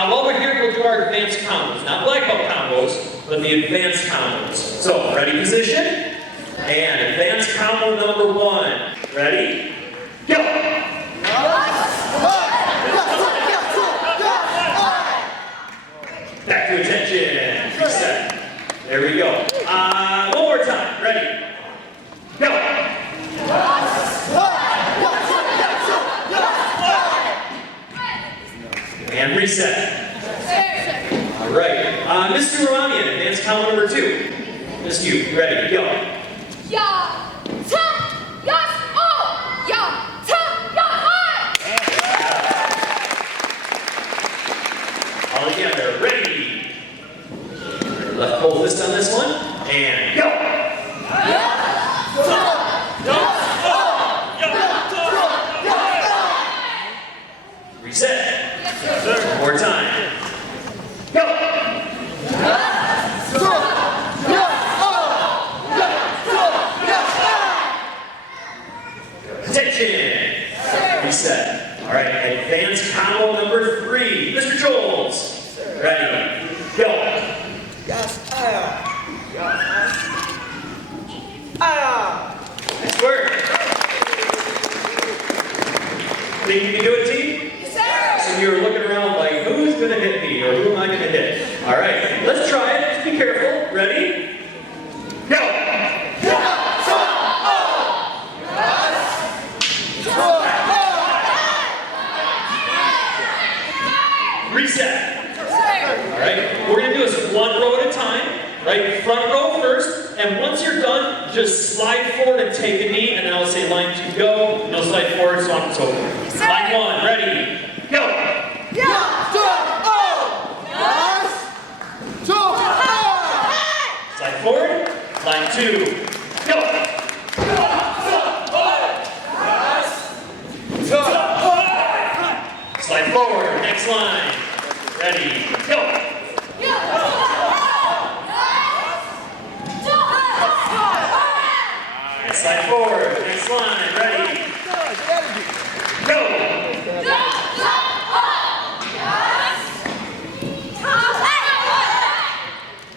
While we're here, we'll do our advanced combos. Not black belt combos, but the advanced combos. So, ready, position? And advanced combo number 1. Ready? Go! Back to attention. Reset. There we go. One more time. Ready? Go! And reset. All right. Mr. Romanian, advanced combo number 2. Miss you, ready, go. All together, ready. Left pole twist on this one, and go. Reset. One more time. Go! Attention! Reset. All right, advanced combo number 3. Mr. Jones. Ready? Go! Nice work. Think you can do it, team? So you're looking around like, who's going to hit me, or who am I going to hit? All right, let's try it. Just be careful. Ready? Go! Reset. All right, we're going to do this 1 row at a time. Right, front row first, and once you're done, just slide forward and take a knee, and then I'll say line 2, go. No slide forward, so on and so forth. Line 1, ready, go. Slide forward, line 2, go. Slide forward, next line. Ready, go. And slide forward, next line. Ready, go.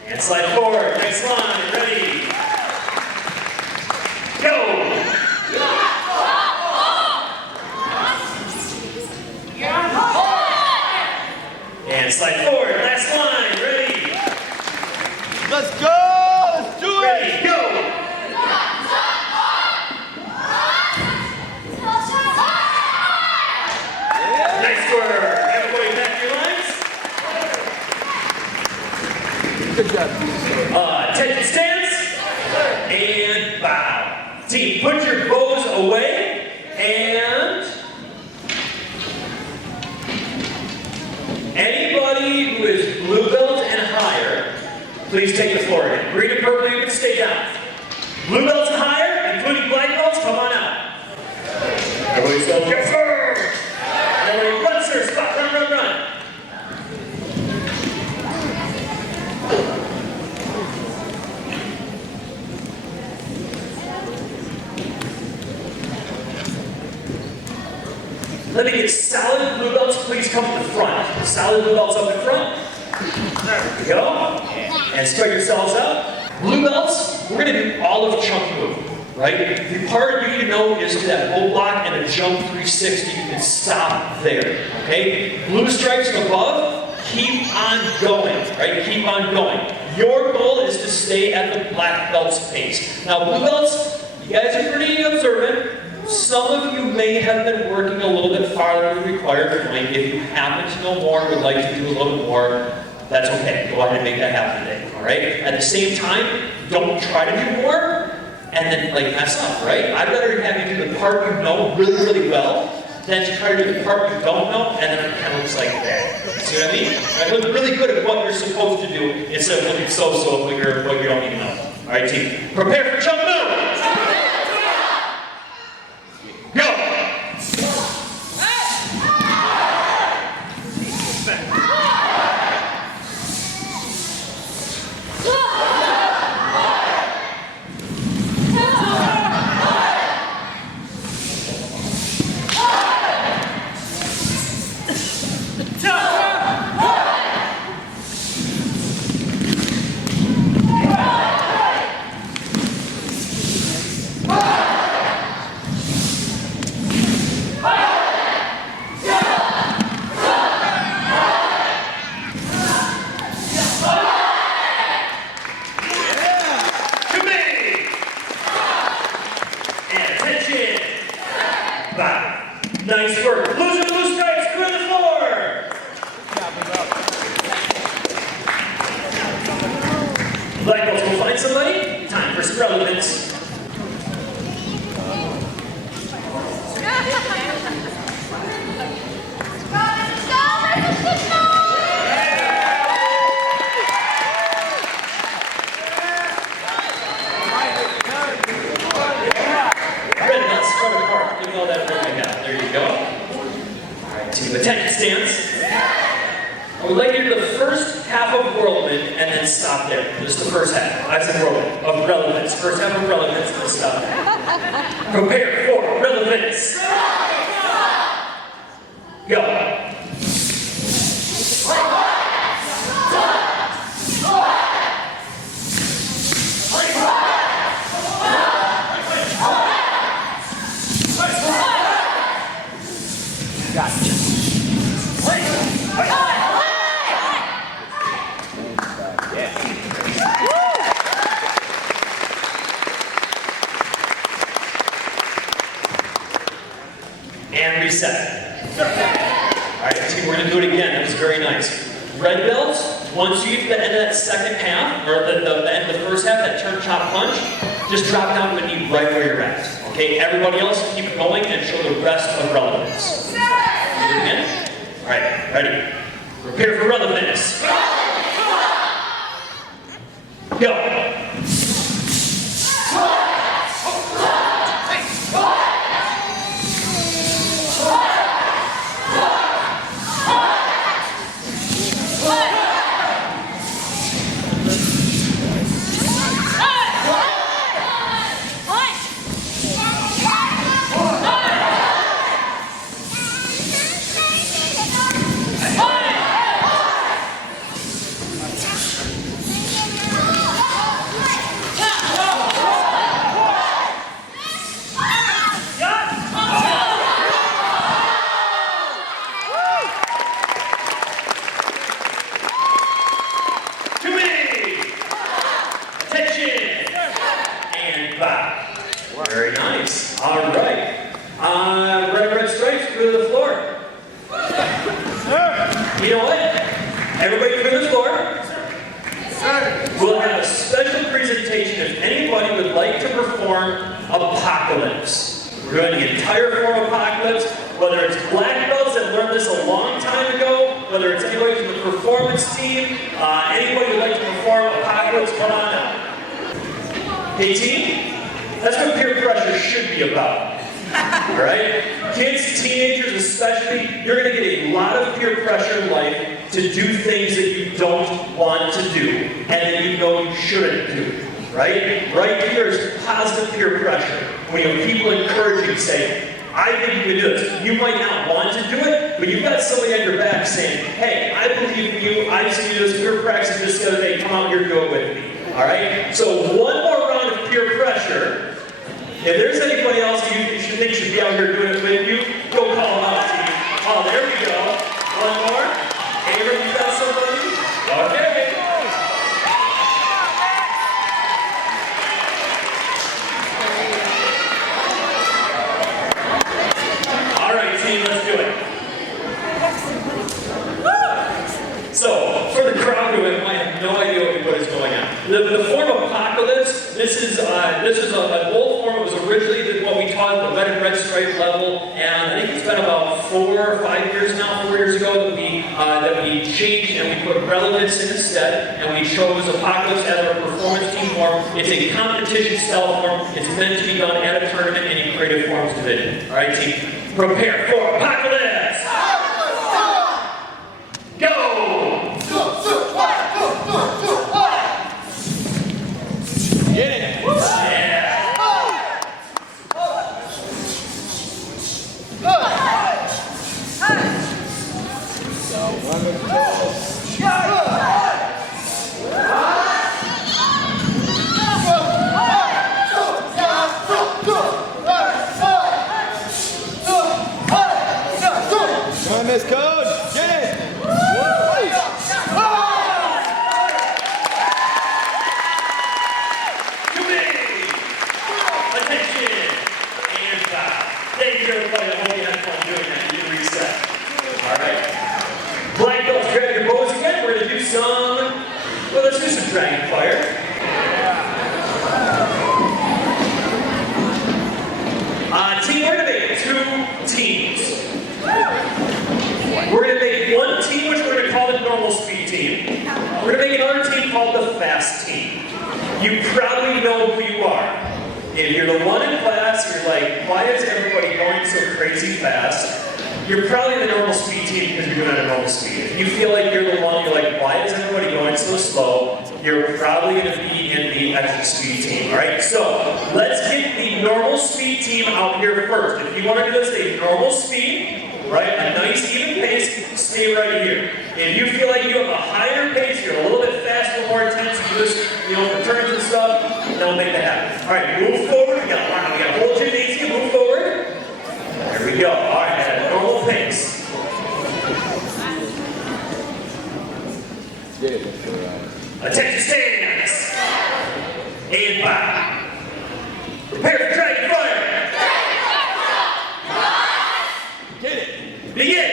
And slide forward, next line. Ready, go. And slide forward, last line, ready. Let's go! Let's do it! Ready, go. Nice work. Everybody back to your lines. Good job. Attention stance. And bow. Team, put your bows away. And anybody who is blue belt and higher, please take the floor again. Green and purple, you can stay down. Blue belts and higher, including black belts, come on out. Everybody go, yes sir! Everybody run, sir, spot, run, run, run. Let me get solid blue belts, please come to the front. Solid blue belts up in front. There we go. And spread yourselves out. Blue belts, we're going to do all of chunk move, right? The part you need to know is to that whole block and a jump 360. You can stop there, okay? Blue stripes and above, keep on going, right? Keep on going. Your goal is to stay at the black belt's pace. Now, blue belts, you guys are pretty observant. Some of you may have been working a little bit farther than the required point. If you happen to know more, would like to do a little bit more, that's okay. Go ahead and make that happen today, all right? At the same time, don't try to do more and then mess up, right? I'd rather have you do the part you know really, really well than to try to do the part you don't know and then it kind of looks like that. See what I mean? Right? Look really good at what you're supposed to do instead of looking so-so at what you don't even know. All right, team. Prepare for jump move! Go! Nice work. Blues and blue stripes, clear the floor. Black belts, go find somebody. Time for some relevance. Attention stance. I would like you to do the first half of whirlwind and then stop there. Just the first half. I said whirlwind of relevance. First half of relevance and stop there. Prepare for relevance. Go. Gotcha. And reset. All right, team, we're going to do it again. That was very nice. Red belts, once you get to the end of that second half, or the end of the first half, that turn, chop, punch, just drop down to a knee right where you're at. Okay, everybody else keep going and show the rest of relevance. Do it again. All right, ready? Prepare for relevance. Go. Very nice. All right. Red stripes, go to the floor. You know what? Everybody go to the floor. We'll have a special presentation if anybody would like to perform Apocalypse. We're doing the entire form of Apocalypse, whether it's black belts that learned this a long time ago, whether it's anybody from the performance team, anybody who'd like to perform Apocalypse, come on out. Hey team? That's what peer pressure should be about, right? Kids, teenagers especially, you're going to get a lot of peer pressure in life to do things that you don't want to do and that you know you shouldn't do, right? Right here is positive peer pressure. When you have people encouraging you, say, I think you can do this. You might not want to do it, but you've got somebody on your back saying, hey, I believe in you, I've seen you do this peer practice just the other day, come out here and do it with me. All right? So one more round of peer pressure. If there's anybody else you think should be out here doing it with you, go call them out, team. Oh, there we go. One more. Avery, you got somebody? Okay. All right, team, let's do it. So, for the crowd who might have no idea what is going on, the form of Apocalypse, this is an old form. It was originally what we taught at the red stripe level, and I think it's been about 4 or 5 years now, 4 years ago, that we changed and we put relevance in instead, and we chose Apocalypse as our performance team form. It's a competition style form. It's meant to be done at a tournament in a creative forms division. All right, team, prepare for Apocalypse. Get it! Yeah. Come on, Miss Coach! Get it! Thank you, everybody. I hope you had fun doing that. You can reset. All right. Black belts, grab your bows again. We're going to do let's do some dragon fire. Team, we're going to make 2 teams. We're going to make one team, which we're going to call the normal speed team. We're going to make another team called the fast team. You probably know who you are. If you're the one in class, you're like, why is everybody going so crazy fast? You're probably the normal speed team because you're doing it at normal speed. If you feel like you're the one, you're like, why is everybody going so slow? You're probably going to be in the extra speed team, all right? So, let's get the normal speed team out here first. If you want to do this, a normal speed, right? A nice even pace, stay right here. If you feel like you have a higher pace, you're a little bit faster, more intense, you just, for turns and stuff, then we'll make that happen. All right, move forward. We got to hold your knees here, move forward. There we go. All right, at a normal pace. Attention stance. And back. Prepare for dragon fire. Get it. Begin.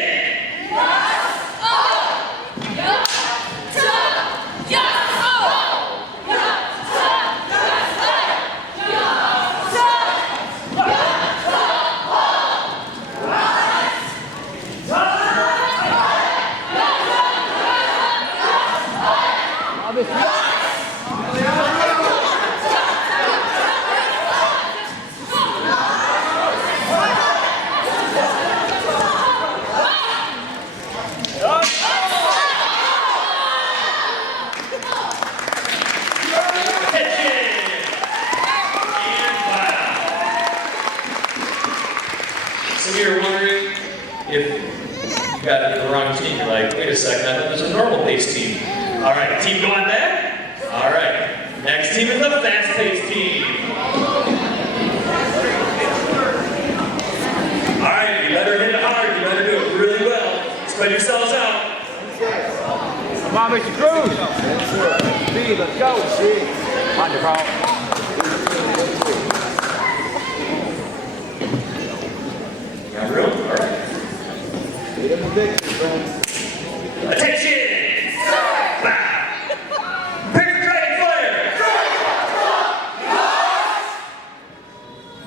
Some of you are wondering if you got the wrong team. You're like, wait a second, I thought this was a normal-paced team. All right, team going back? All right, next team is the fast-paced team. All right, you better hit it hard. You better do it really well. Spread yourselves out. Come on, Mr. Cruz. B, let's go. B. On the ball. Got room? All right. Attention! Bow! Pick a dragon flare!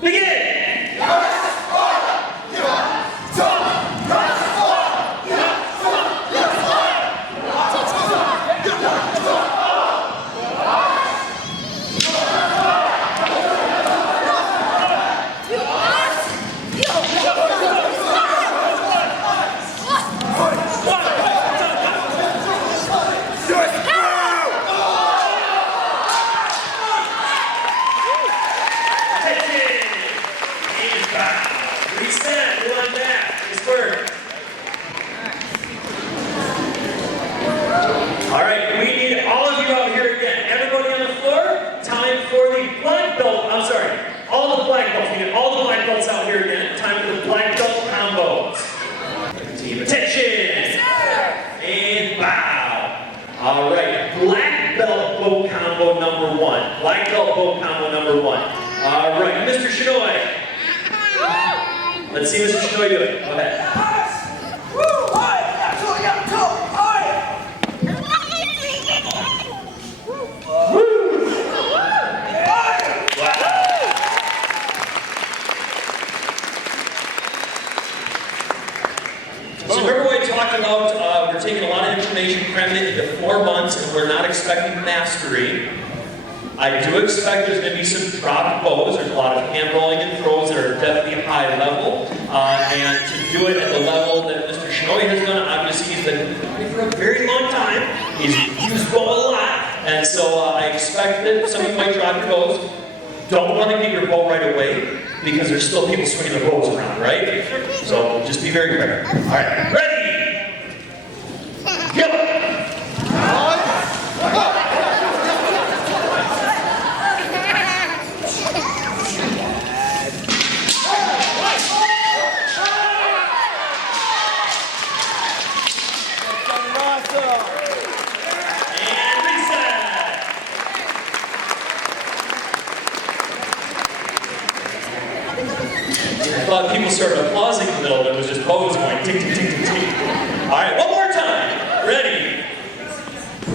Begin! Reset, one back. Nice work. All right, we need all of you out here again. Everybody on the floor, time for the black belt. I'm sorry, all the black belts. We need all the black belts out here again. Time for the black belt combos. Team attention. And bow. All right, black belt bow combo number one. Black belt bow combo number one. All right, Mr. Shinoy. Let's see Mr. Shinoy do it. Go ahead. So remember what I talked about, we're taking a lot of information, cramming it into 4 months, and we're not expecting mastery. I do expect there's going to be some dropped bows. There's a lot of hand rolling and throws that are definitely high level. And to do it at the level that Mr. Shinoy has done, obviously he's been doing it for a very long time. He's used bow a lot. And so I expect that some of you might drop your bows. Don't want to get your bow right away because there's still people swinging their bows around, right? So just be very quick. All right, ready? Go! I thought people started applauding in the middle, but it was just bows going tick, tick, tick, tick, tick. All right, one more time. Ready?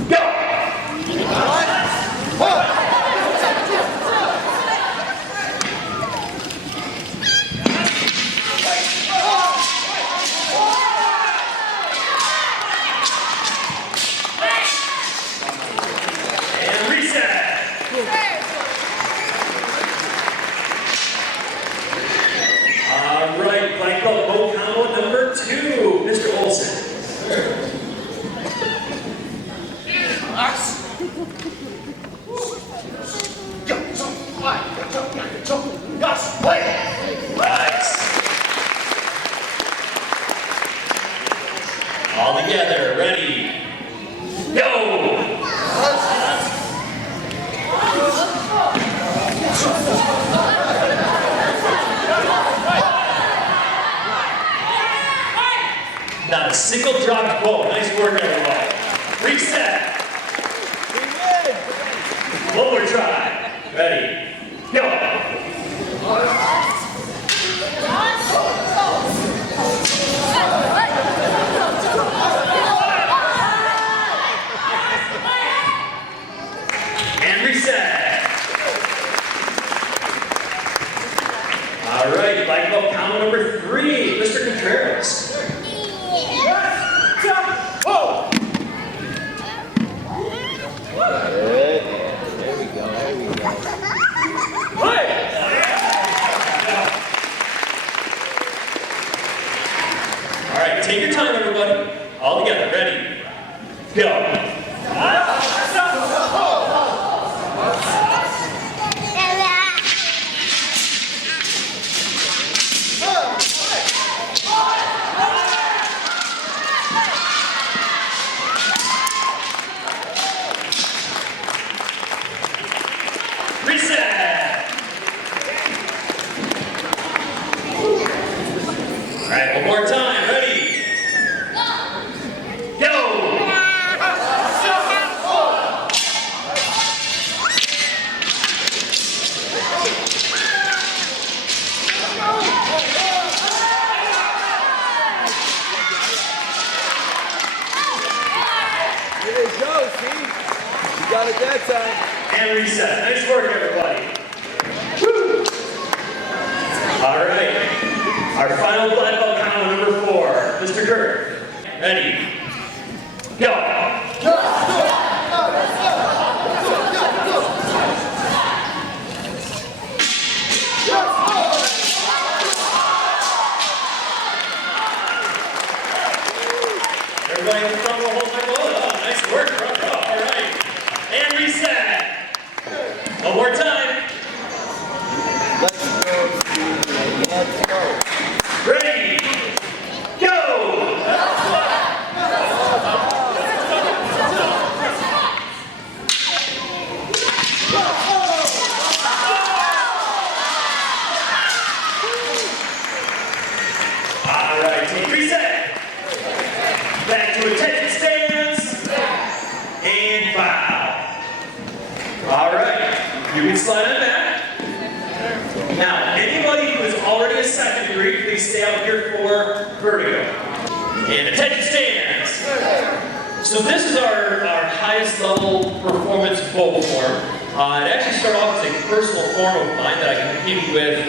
Go! And reset. All right, black belt bow combo number 2, Mr. Olson. Nice. All together, ready? Go! Not a single dropped bow. Nice work, everyone. Reset. One more try. Ready? Go. And reset. All right, black belt combo number 3, Mr. Contreras. There we go. All right, take your time, everybody. All together, ready? Go. right, one more time. Ready? Go! There you go, see? You got it that time. And reset. Nice work, everybody. Woo! All right. Our final black belt count number 4. Mr. Kurt. Ready? Go! Everybody in the front row, hold my ball. Oh, nice work, front row. All right. And reset. One more time. Let's go, Steve. Let's go. Ready? Go! All right, team, reset. Back to attention stance. And foul. All right, you can slide on back. Now, anybody who is already a secondary, please stay out here for vertigo. And attention stance. So this is our highest level performance bow form. It actually started off as a personal form of mine that I competed with.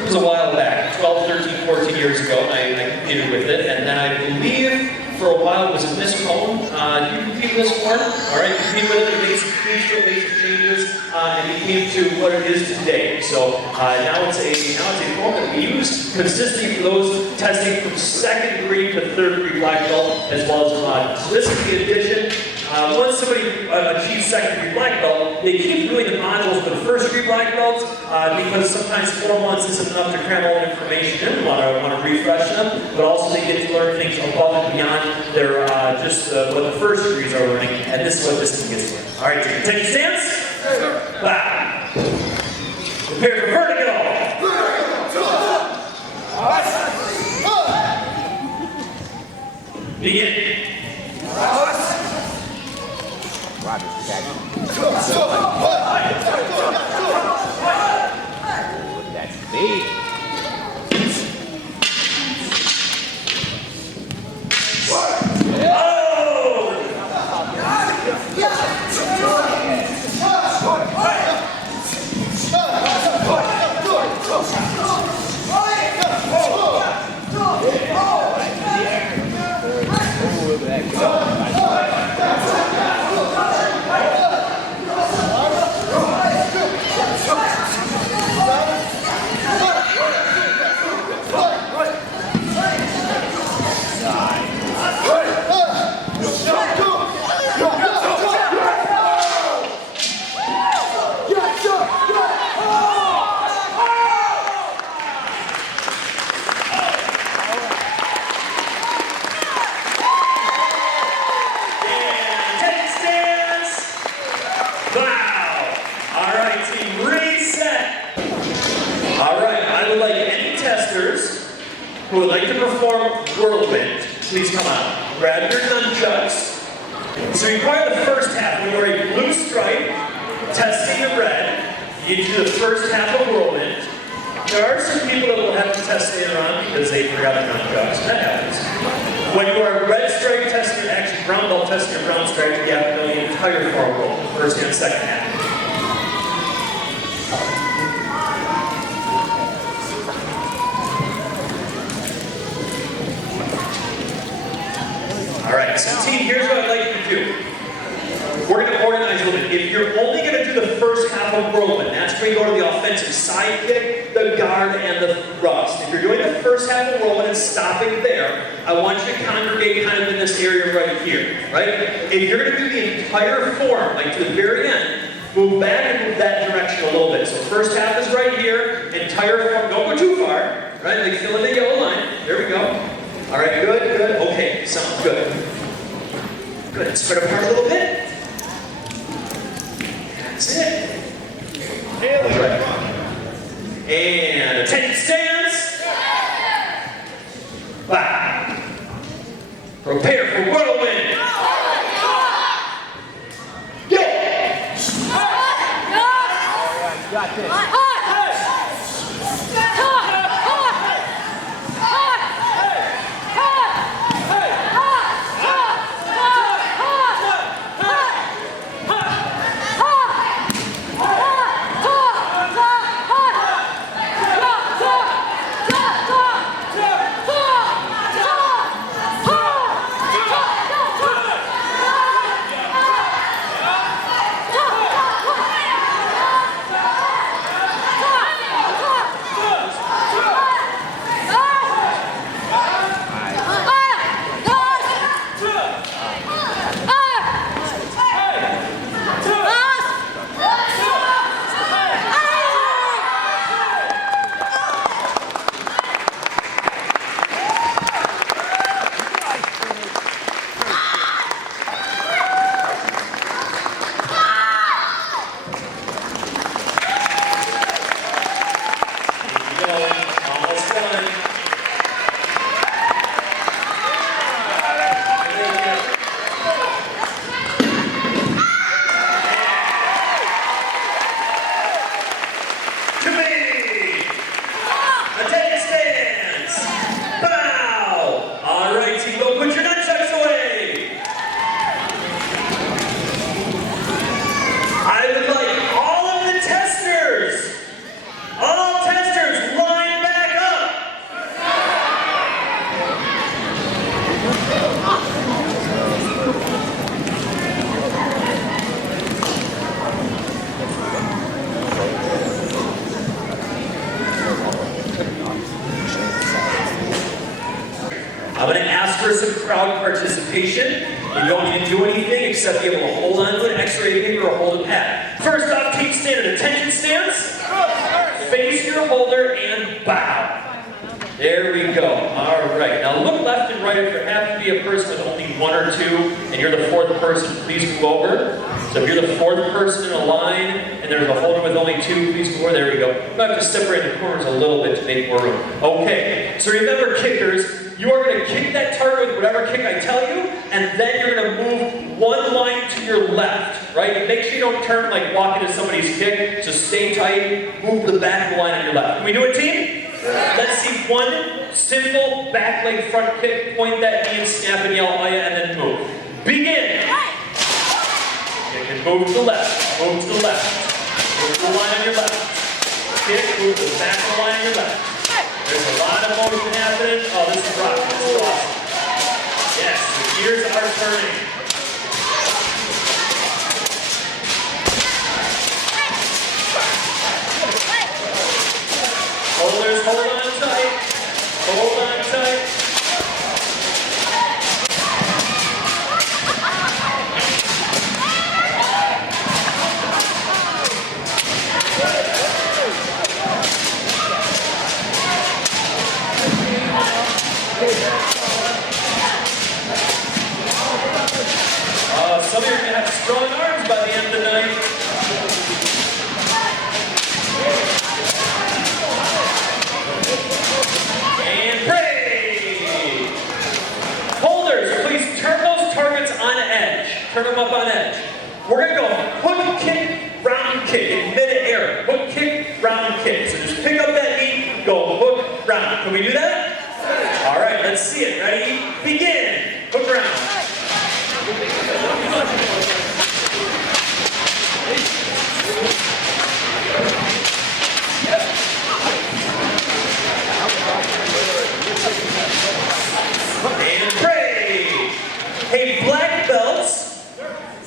It was a while back, 12, 13, 14 years ago, and I competed with it. And then I believe for a while it was a Miss Cone. You compete with this form? All right, compete with it. We made some tweaks to it, made some changes, and it came to what it is today. So now it's a form that we use consistently for those testing from 2nd degree to 3rd degree black belt, as well as so this is the addition. Once somebody achieves 2nd degree black belt, they keep doing the modules for the 1st degree black belts because sometimes 4 months isn't enough to cram all the information in. We want to refresh them, but also they get to learn things above and beyond their what the 1st degrees are learning, and this is what this gets to. All right, take your stance. Wow. Prepare for vertigo. Begin. Roger, catch. That's me. Who would like to perform whirlwind, please come out. Grab your nunchucks. So you require the first half. We wear a blue stripe, testing in red. You do the first half of whirlwind. There are some people that will have to test later on because they forgot their nunchucks. That happens. When you are red stripe testing, actually brown belt testing or brown stripe, you have to know the entire form whirlwind, first and second half. All right, so team, here's what I'd like you to do. We're going to organize a little bit. If you're only going to do the first half of whirlwind, that's where you go to the offensive side kick, the guard, and the thrust. If you're doing the first half of whirlwind and stopping there, I want you to congregate kind of in this area right here, right? If you're going to do the entire form, like to the very end, move back and move that direction a little bit. So first half is right here, entire form, don't go too far, right? Like fill in the yellow line. There we go. All right, good, good. Okay, sounds good. Good. Spread apart a little bit. That's it. Right. And attention stance. crowd participation. You don't need to do anything except be able to hold on to an X-ray paper or hold a pad. First off, team standard attention stance. Face your holder and bow. There we go. All right. Now look left and right. If there happens to be a person with only one or two, and you're the fourth person, please move over. So if you're the fourth person in a line, and there's a holder with only two, please move over. There we go. You might have to separate the corners a little bit to make more room. Okay. So remember, kickers. You are going to kick that target with whatever kick I tell you, and then you're going to move one line to your left, right? Make sure you don't turn like walk into somebody's kick, so stay tight, move the back of the line on your left. Can we do it, team? Let's see one simple back leg front kick, point that knee and snap and yell, oh yeah, and then move. Begin. Kick and move to the left, move to the left, move to the line on your left. Kick, move to the back of the line on your left. There's a lot of motion happening. Oh, this is rocking. This is awesome. Yes, the gears are turning. Holders, hold on tight. Hold on tight. Some of you are going to have strong arms by the end of the night. And Prairie! Holders, please turn those targets on edge. Turn them up on edge. We're going to go hook kick, round kick in mid-air. Hook kick, round kick. So just pick up that knee, go hook, round. Can we do that? All right, let's see it. Ready? Begin. Hook round. And Prairie! Hey, black belts,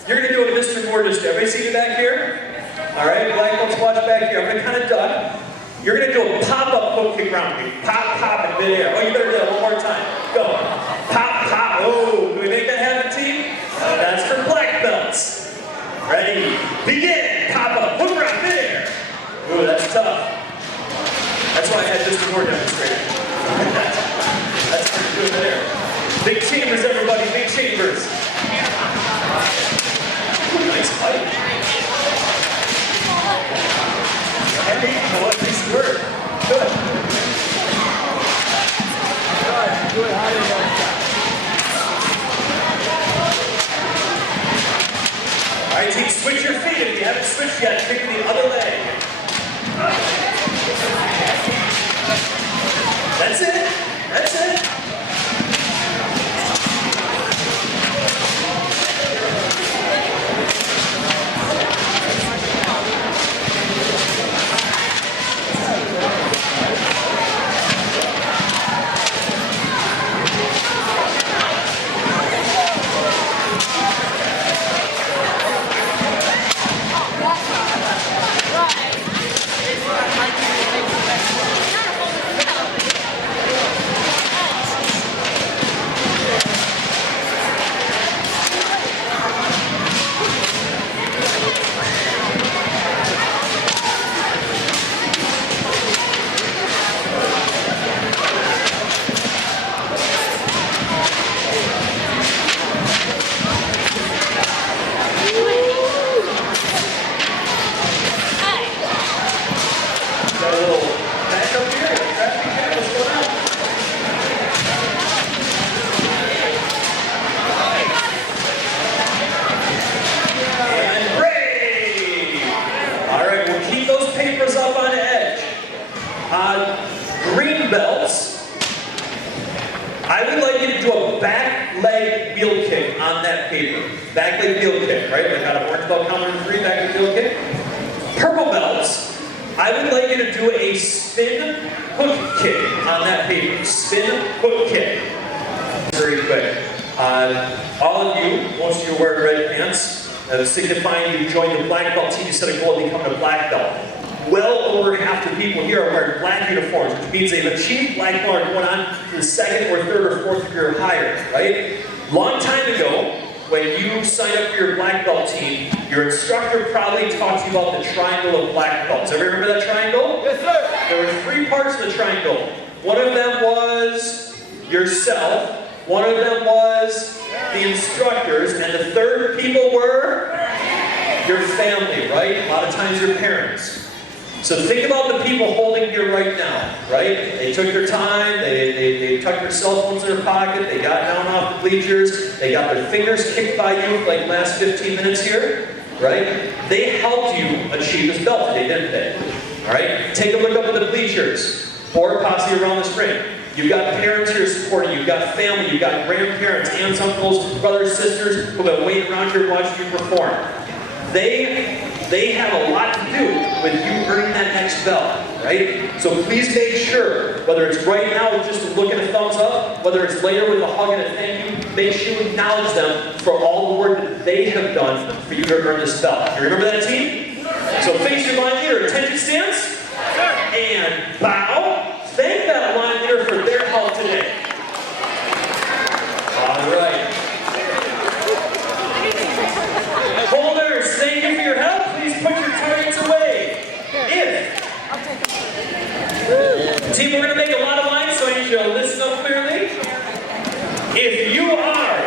you're going to do a Mr. Moore just everybody see me back here? All right, black belts, watch back here. I'm going to kind of duck. You're going to do a pop-up hook kick round kick. Pop, pop in midair. Oh, you better do that one more time. Go. Pop, pop. Oh, can we make that happen, team? That's for black belts. Ready? Begin. Pop up. Hook round midair. Ooh, that's tough. That's why I had Mr. Moore demonstrated. That's pretty good there. Big chambers, everybody. Big chambers. Ooh, nice fight. Hey, you know what? Nice work. Good. Good. How do you know? All right, team, switch your feet. If you haven't switched yet, kick the other leg. That's it. That's it. Green belts, I would like you to do a back leg wheel kick on that paper. Back leg wheel kick, right? Like out of orange belt counter 3, back leg wheel kick. Purple belts, I would like you to do a spin hook kick on that paper. Spin hook kick. Very quick. All of you, most of you wear red pants, signifying you joined the black belt team. You set a goal of becoming a black belt. well over half the people here are wearing black uniforms, which means they've achieved black belt or going on to the second or third or fourth year or higher, right? Long time ago, when you signed up for your black belt team, your instructor probably taught you about the triangle of black belts. Everybody remember that triangle? Yes, sir. There were 3 parts of the triangle. One of them was yourself, one of them was the instructors, and the third people were your family, right? A lot of times your parents. So think about the people holding you right now, right? They took their time, they tucked their cell phones in their pocket, they got down off the bleachers, they got their fingers kicked by you like last 15 minutes here, right? They helped you achieve this belt today, didn't they? All right? Take a look up at the bleachers, or possibly around this ring. You've got parents here supporting you, you've got family, you've got grandparents, aunts, uncles, brothers, sisters who have been waiting around here watching you perform. They have a lot to do with you earning that next belt, right? So please make sure, whether it's right now with just a look and a thumbs up, whether it's later with a hug and a thank you, make sure you acknowledge them for all the work that they have done for you to earn this belt. You remember that, team? So face your line leader, attention stance, and bow. Thank that line leader for their help today. All right. Holders, thank you for your help. Please put your targets away. Team, we're going to make a lot of lines, so I need you to listen up clearly. If you are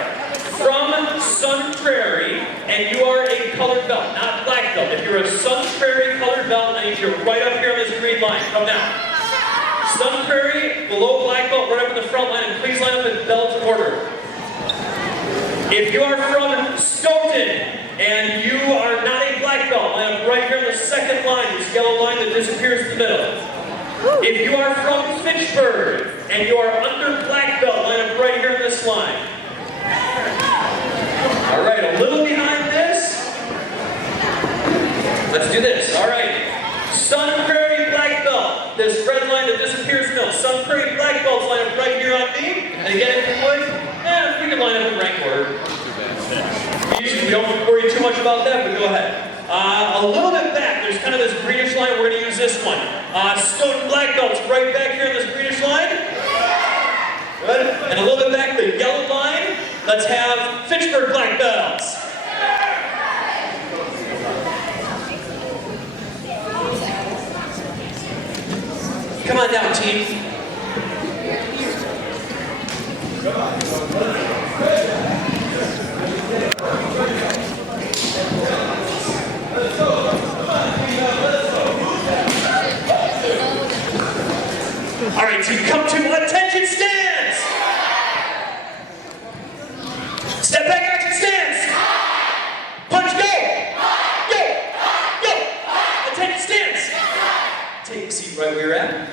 from Sun Prairie and you are a colored belt, not black belt, if you're a Sun Prairie colored belt, I need you right up here on this green line. Come down. Sun Prairie, below black belt, right up in the front line, and please line up in belt order. If you are from Stoughton and you are not a black belt, line up right here on the second line, this yellow line that disappears in the middle. If you are from Fitchburg and you are under black belt, line up right here on this line. All right, a little behind this. Let's do this. All right. Sun Prairie black belt. This red line that disappears in the middle. Sun Prairie black belts line up right here on me. And again, if you would, we can line up in rank order. Usually we don't worry too much about that, but go ahead. A little bit back, there's kind of this greenish line. We're going to use this one. Stoughton black belts right back here on this greenish line. Good. And a little bit back, the yellow line. Let's have Fitchburg black belts. Come on down, team. All right, team, come to attention stance. Step back, action stance. Punch, go. Go. Go. Attention stance. Take a seat right where you're at.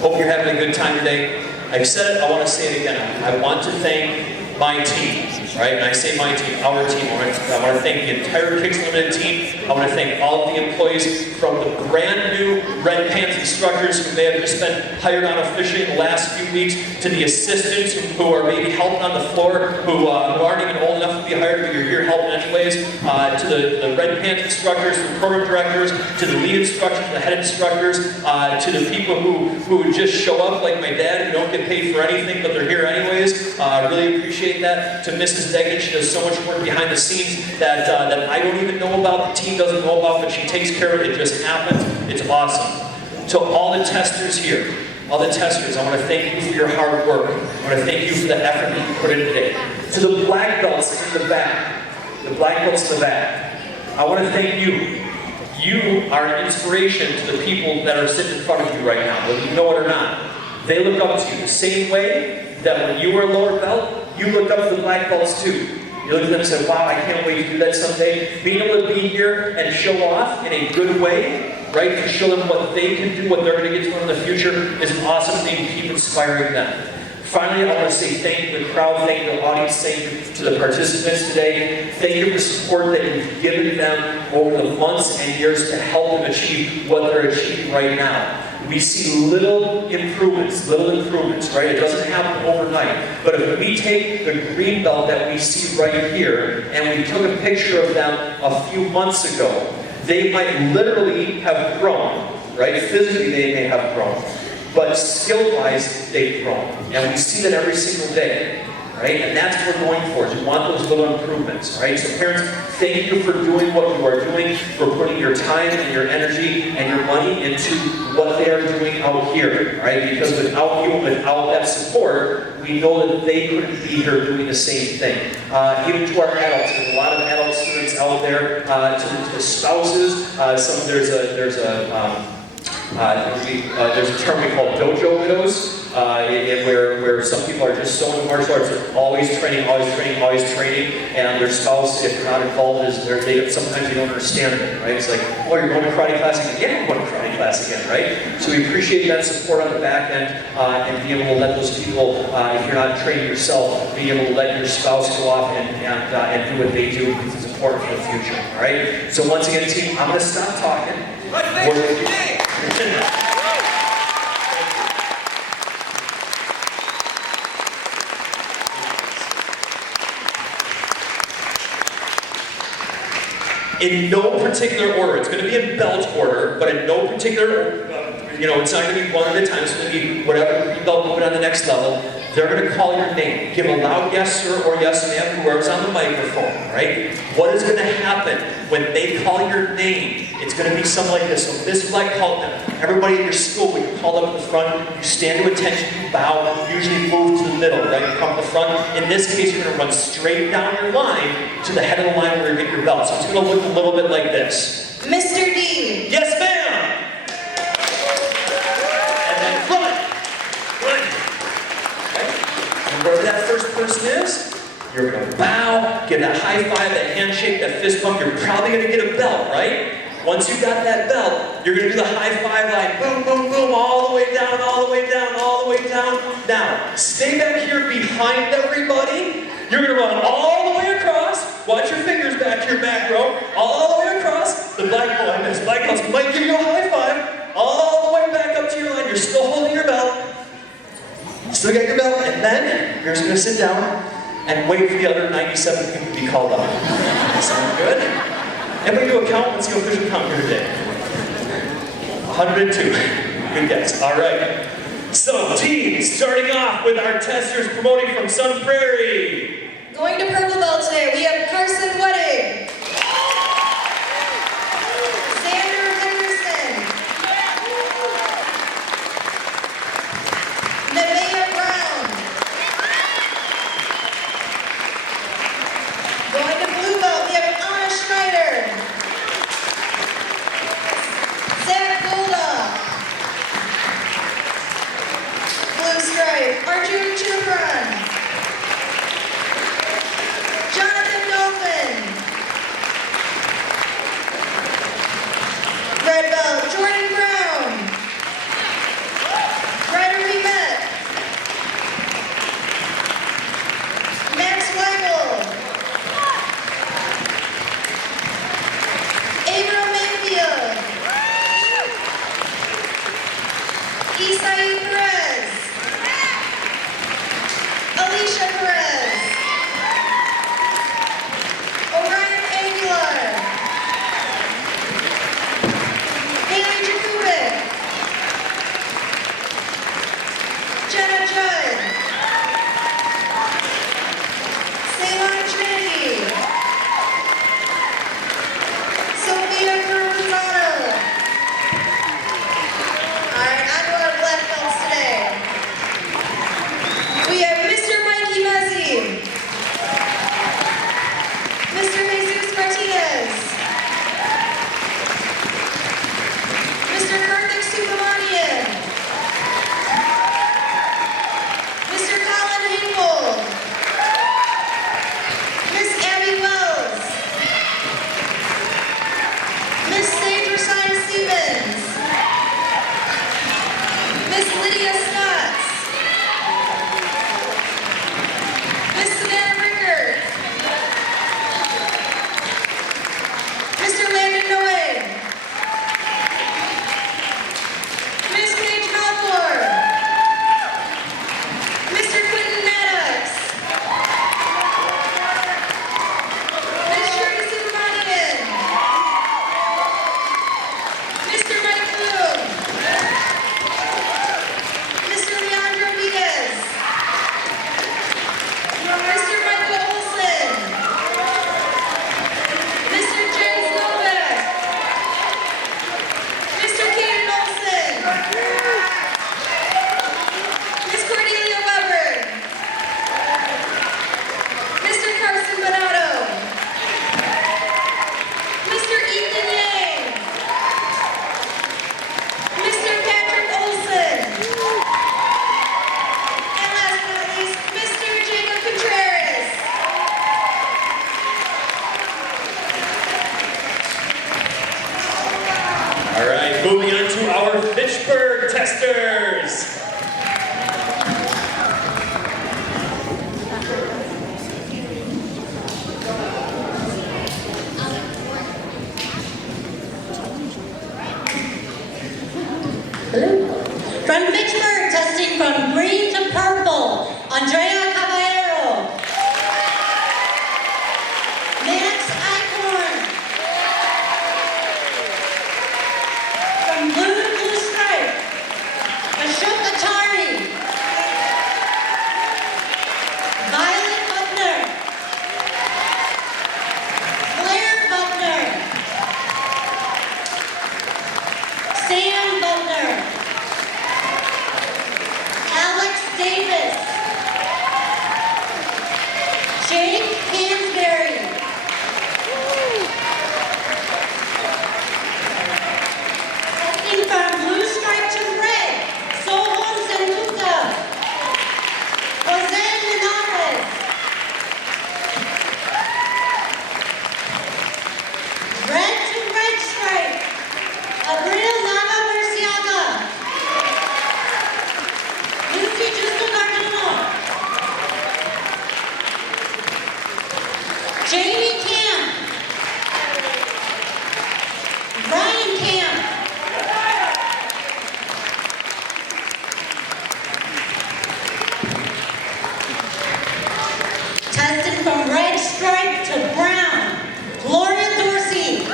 Hope you're having a good time today. I've said it, I want to say it again. I want to thank my team, right? And I say my team, our team. I want to thank the entire Kicks Limited team. I want to thank all of the employees, from the brand new Red Pants instructors who may have just been hired on officially in the last few weeks, to the assistants who are maybe helping on the floor, who aren't even old enough to be hired, but you're here helping anyways, to the Red Pants instructors, the program directors, to the lead instructors, the head instructors, to the people who just show up like my dad, who don't get paid for anything, but they're here anyways. Really appreciate that. To Mrs. Degan, she does so much work behind the scenes that I don't even know about, the team doesn't know about, but she takes care of it. It just happens. It's awesome. To all the testers here, all the testers, I want to thank you for your hard work. I want to thank you for the effort that you put in today. To the black belts in the back, I want to thank you. You are an inspiration to the people that are sitting in front of you right now, whether you know it or not. They look up to you the same way that when you were a lower belt, you looked up to the black belts too. You looked at them and said, wow, I can't wait to do that someday. Being able to be here and show off in a good way, right, to show them what they can do, what they're going to get to in the future, is an awesome thing to keep inspiring them. Finally, I want to say thank you to the crowd, thank you to the audience, thank you to the participants today. Thank you for the support that you've given them over the months and years to help them achieve what they're achieving right now. we see little improvements, right? It doesn't happen overnight. But if we take the green belt that we see right here, and we took a picture of them a few months ago, they might literally have grown, right? Physically, they may have grown. But skill-wise, they've grown. And we see that every single day. Right? And that's what we're going for, is we want those little improvements, right? So parents, thank you for doing what you are doing, for putting your time and your energy and your money into what they are doing out here, right? Because without you, without that support, we know that they couldn't be here doing the same thing. Even to our adults, there's a lot of adult students out there, to the spouses, there's a term we call dojo widows, where some people are just so into martial arts, they're always training, and their spouse, if they're not involved, sometimes they don't understand it, right? It's like, oh, you're going to karate class again? Yeah, I'm going to karate class again, right? So we appreciate that support on the back end, and being able to let those people, if you're not training yourself, being able to let your spouse go off and do what they do, because it's important for the future, all right? So once again, team, I'm going to stop talking. In no particular order. It's going to be in belt order, but in no particular, it's not going to be one at a time. It's going to be whatever belt moving on the next level. They're going to call your name. Give a loud yes sir or yes ma'am, whoever's on the microphone, right? What is going to happen when they call your name? It's going to be something like this. So this is like everybody at your school, when you're called up at the front, you stand to attention, you bow, usually move to the middle, right? You come to the front. In this case, you're going to run straight down your line to the head of the line where you get your belt. So it's going to look a little bit like this. Mr. D. Yes, ma'am! And then run! Okay? And wherever that first person is, you're going to bow, give that high five, that handshake, that fist bump. You're probably going to get a belt, right? Once you got that belt, you're going to do the high five line, boom, boom, boom, all the way down, all the way down, all the way down. Now, stay back here behind everybody. You're going to run all the way across. Watch your fingers back here, back row. All the way across. The black belts might give you a high five. All the way back up to your line. You're still holding your belt. Still got your belt. And then you're just going to sit down and wait for the other 97 people to be called up. Sound good? Everybody do a count. Let's see what there's a count here today. 102. Good guess. All right. So, team, starting off with our testers promoting from Sun Prairie. Going to purple belt today, we have Carson Wedding. Xander Henderson. Nevaeh Brown. Going to blue belt, we have Anna Schneider. Zach Golda. Blue stripe, Arjun Chitapran. Jonathan Dolphin. Red belt, Jordan Brown. Ryder we met. Max Weigel. Abram Mayfield. Isai Perez. Alicia Perez. Orion Aguilar. Haley Jakubik. Jenna Judd. Ceylon Trinity. Sophia Cruzado. Alright, on to our black belts today. We have Mr. Mikey Mezzi. Mr. Jesus Martinez. Mr. Karthik Subramanian. Mr. Colin Hinkle. Miss Abby Wells. Miss Sage Rashawn Stevens. Miss Lydia Scott. Miss Savannah Rickert. Mr. Landon Noe. Miss Moving on to our Fitchburg testers. From Fitchburg, testing from green to purple, Andrea Caballero. Max Eichhorn. From blue to blue stripe, Ashok Atari. Violet Butner. Claire Butner. Sam Butner. Alex Davis. Jake Hansberry. Testing from blue stripe to red, Soham Sengupta. Jose Linares. Red to red stripe, Abril Nava Murciaga. Lucy Justo Cardino. Jamie Camp. Ryan Camp. Tested from red stripe to brown, Gloria Dorsey.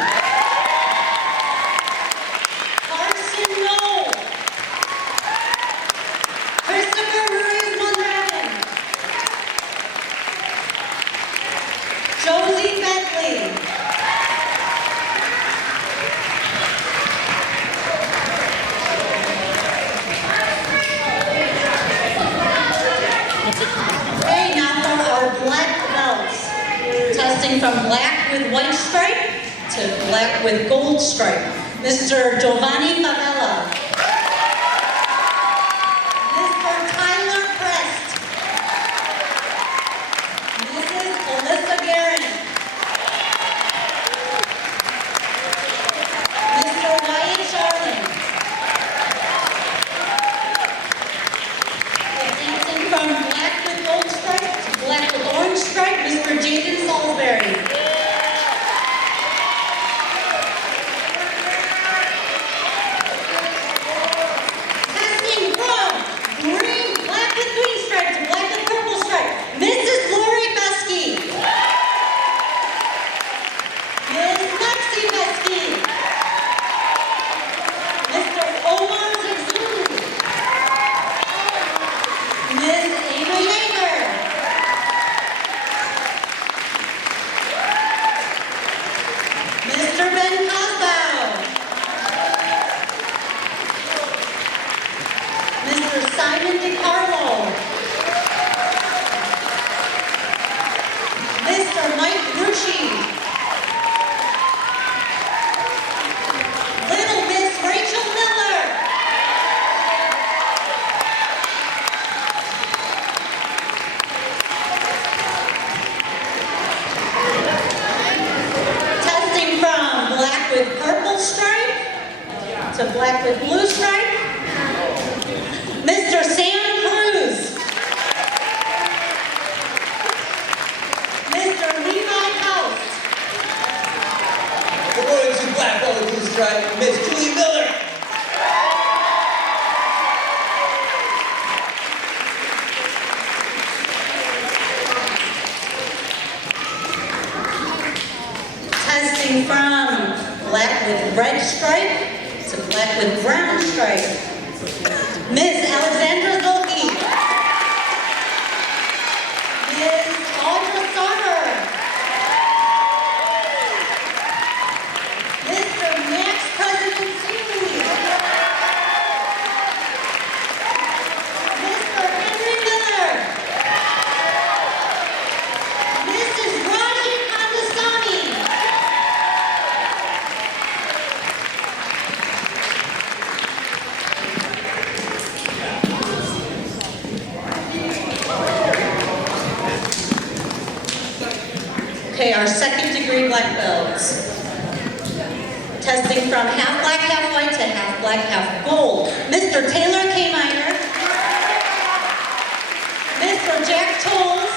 Carson Knoll. Christopher Ruiz Mondragon. Josie Bentley. Okay, now for our black belts. Testing from black with white stripe to black with gold stripe. Mr. Giovanni Favela. Mr. Tyler Prest. Mrs. Alyssa Guerin. Mr. Wyatt Charlin. Advancing from black with gold stripe to black with orange stripe, Mr. Jaden Salisbury. Testing from black with green stripe to black with purple stripe, Mrs. Lori Besky. Ms. Lexi Besky. Mr. Omar Zagzulu. Ms. Ava Yeager. Mr. Ben Cosbow. Mr. Simon DiCarlo. Mr. Mike Rucci. Little Miss Rachel Miller. Testing from black with purple stripe to black with blue stripe, Mr. Sam Cruz. Mr. Levi House. We're going to black belt with blue stripe, Miss Julie Miller. Testing from black with red stripe to black with brown stripe, Miss Alexandra Zolke. Miss Audra Sauter. Mr. Max President Seeley. Mr. Henry Miller. Mrs. Raji Kandasamy. Okay, our second degree black belts. Testing from half black, half white to half black, half gold. Mr. Taylor Kmeyer, Mr. Jack Tolles,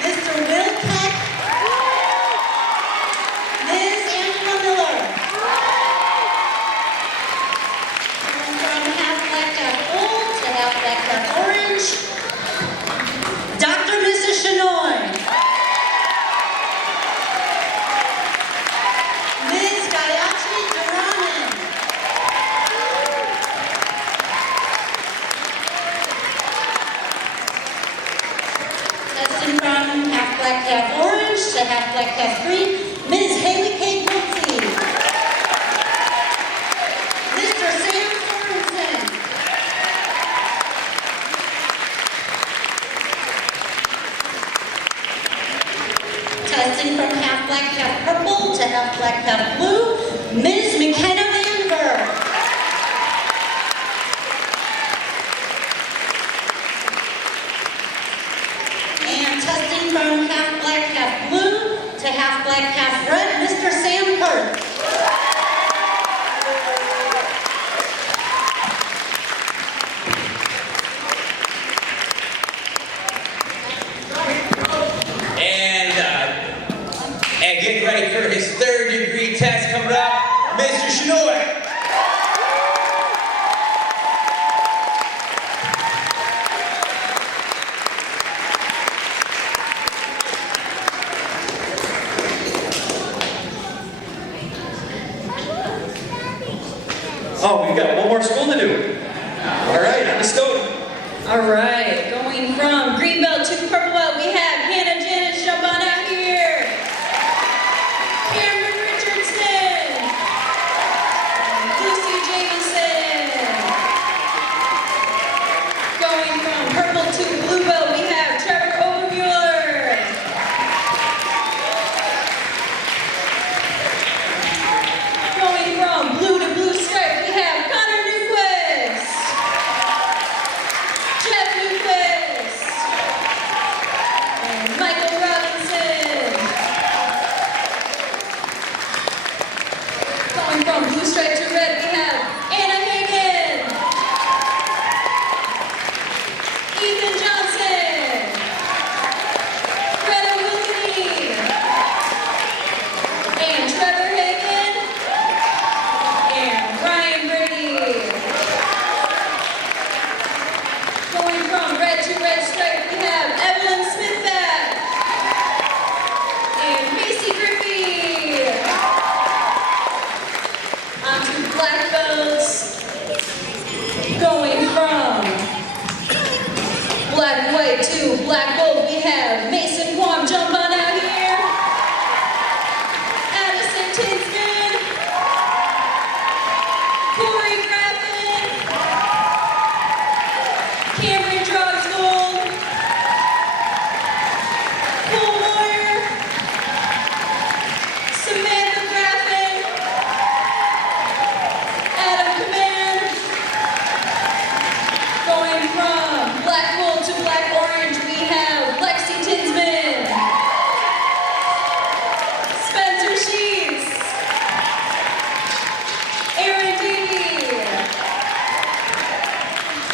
Mr. Will Peck, Ms. Angela Miller. And from half black, half gold to half black, half orange, Dr. Mrs. Shinoy. Ms. Gayatri Duraman. Testing from half black, half orange to half black, half green, Ms. Haley Kate Wiltsey. Mr. Sam Sorensen. Testing from half black, half purple to half black, half blue, Ms. McKenna Vanberg. And testing from half black, half blue to half black, half red, Mr. Sam Kurt. And get ready for his third-degree test coming up, Mr. Shinoy. Oh, we've got one more school to do. All right, on to Stoughton. All right, going from green belt to purple belt, we have Hannah Janice jump on out here. Cameron Richardson. Lucy Jamison. Going from purple to blue belt, we have Trevor Obermuller. Going from blue to blue stripe, we have Connor Newquist. Jeff Newquist. And Michael Robinson. Going from blue stripe to red, we have Anna Hagan. Ethan Johnson. Greta Wilkie. And Trevor Hagan. And Ryan Brady. Going from red to red stripe, we have Evelyn Smithback. And Macy Griffey. On to black belts. Going from black white to black gold, we have Mason Kwong jump on out here. Addison Tinsman. Corey Graffin. Cameron Drogsgold. Cole Moyer. Samantha Graffin. Adam Command. Going from black gold to black orange, we have Lexi Tinsman. Spencer Sheets. Aaron Deedy.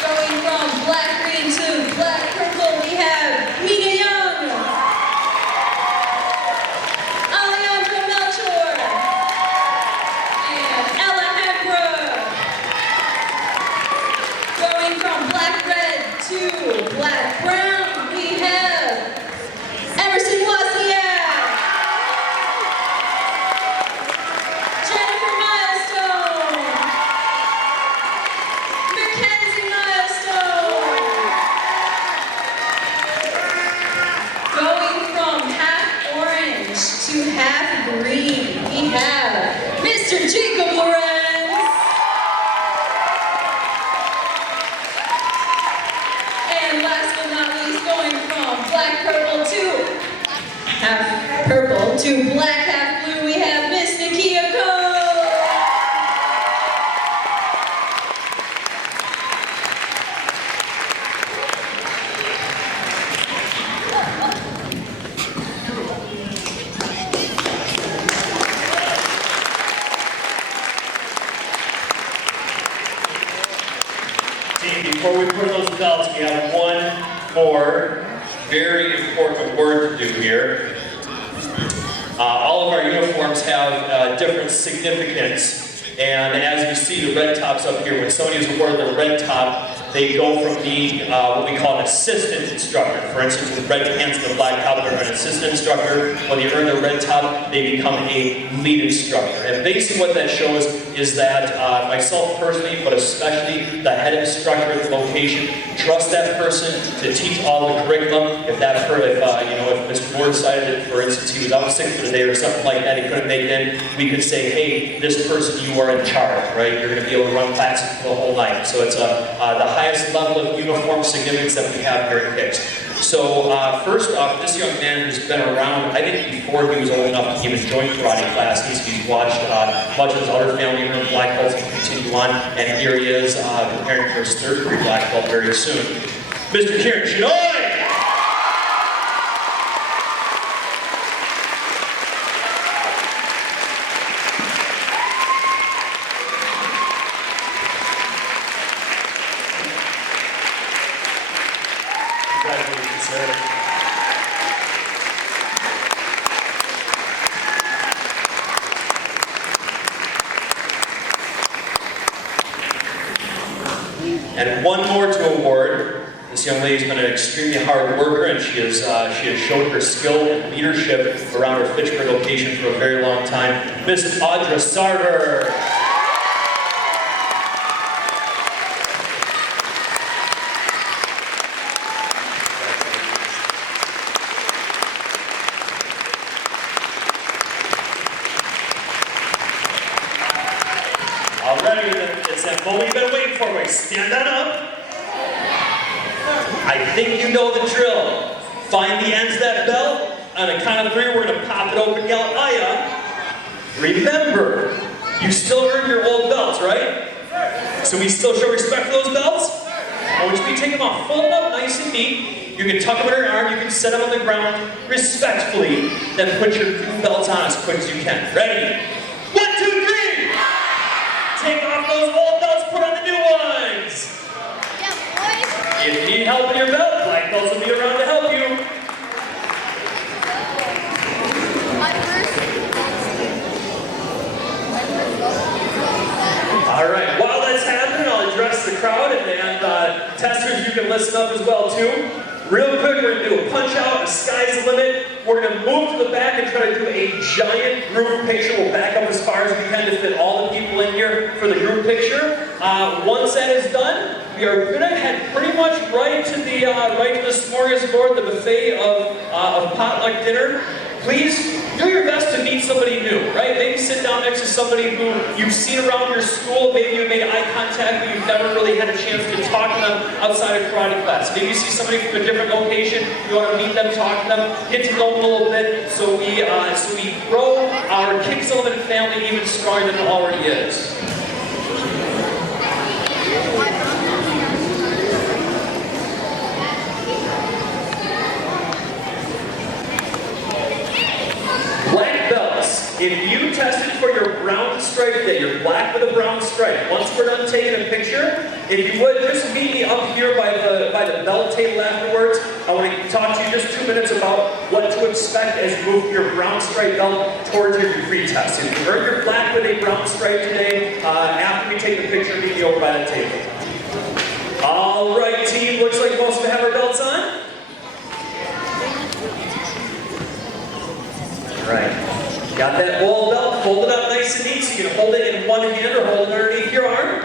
Going from black green to black purple, we have Mina Young. Alejandro Melchor. And Ella Hembrook. Going from black red to black brown, we have Emerson Wozniak. Jennifer Milestone. Mackenzie Milestone. Going from half orange to half green, we have Mr. Jacob Lorenz. And last but not least, going from black purple to half purple to black half blue, we have Miss Nakia Cole. belts, we have one more very important award to do here. All of our uniforms have different significance, and as you see the red tops up here, when somebody is awarded the red top, they go from being what we call an assistant instructor. For instance, with red pants and the black top, they're an assistant instructor. When they earn their red top, they become a lead instructor. And basically what that shows is that myself personally, but especially the head instructor at the location, trust that person to teach all the curriculum. If Mr. Moore decided that, for instance, he was out sick for the day or something like that, he couldn't make it in, we could say, hey, this person, you are in charge, right? You're going to be able to run classes for the whole night. So it's the highest level of uniform significance that we have here at Hicks. So first off, this young man who's been around, I think before he was old enough to even join karate class, he's watched much of his other family earn black belts and continue on, and here he is preparing for his third degree black belt very soon. Mr. Kieran Shinoy! Congratulations, sir. And one more to award. This young lady's been an extremely hard worker, and she has shown her skill and leadership around her Fitchburg location for a very long time. Miss Audra Sarver. Alrighty, it's that moment you've been waiting for. Stand on up. I think you know the drill. Find the ends of that belt. On a count of 3, we're going to pop it open, yell, "Aya." Remember, you still earn your old belts, right? So we still show respect for those belts? I want you to take them off. Fold them up nice and neat. You can tuck them under your arm. You can set them on the ground respectfully. Then put your new belts on as quick as you can. Ready? 1, 2, 3! Take off those old belts, put on the new ones. If you need help with your belt, black belts will be around to help you. All right, while that's happening, I'll address the crowd, and testers, you can listen up as well too. Real quick, we're going to do a punch out, the sky's the limit. We're going to move to the back and try to do a giant group picture. We'll back up as far as we can to fit all the people in here for the group picture. Once that is done, we are going to head pretty much right to the smorgasbord, the buffet of potluck dinner. Please do your best to meet somebody new, right? Maybe sit down next to somebody who you've seen around your school. Maybe you made eye contact, but you've never really had a chance to talk to them outside of karate class. Maybe you see somebody from a different location. You want to meet them, talk to them, get to know them a little bit, so we grow our Kick Sullivan family even stronger than it already is. Black belts. If you tested for your brown stripe today, you're black with a brown stripe. Once we're done taking a picture, if you would just meet me up here by the belt table afterwards. I want to talk to you just 2 minutes about what to expect as you move your brown stripe belt towards your degree test. If you earned your black with a brown stripe today, after we take the picture, meet me over by that table. All right, team. Looks like most of them have our belts on. Right. Got that wall belt, fold it up nice and neat so you can hold it in one hand or hold it underneath your arm.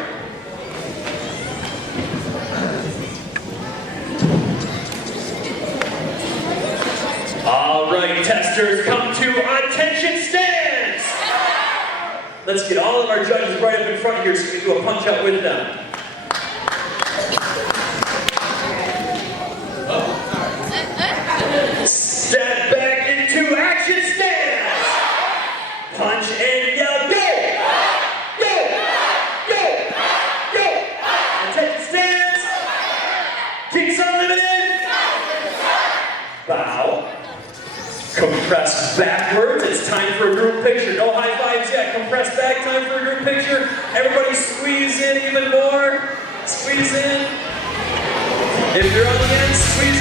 All right, testers, come to attention stands. Let's get all of our judges right up in front here so we can do a punch out with them. Step back into action stance. Punch and yell, go! Go! Go! Go! Attention stance. Kicks unlimited. Bow. Compress backwards. It's time for a group picture. No high fives yet. Compress back. Time for a group picture. Everybody squeeze in even more. Squeeze in. Sweet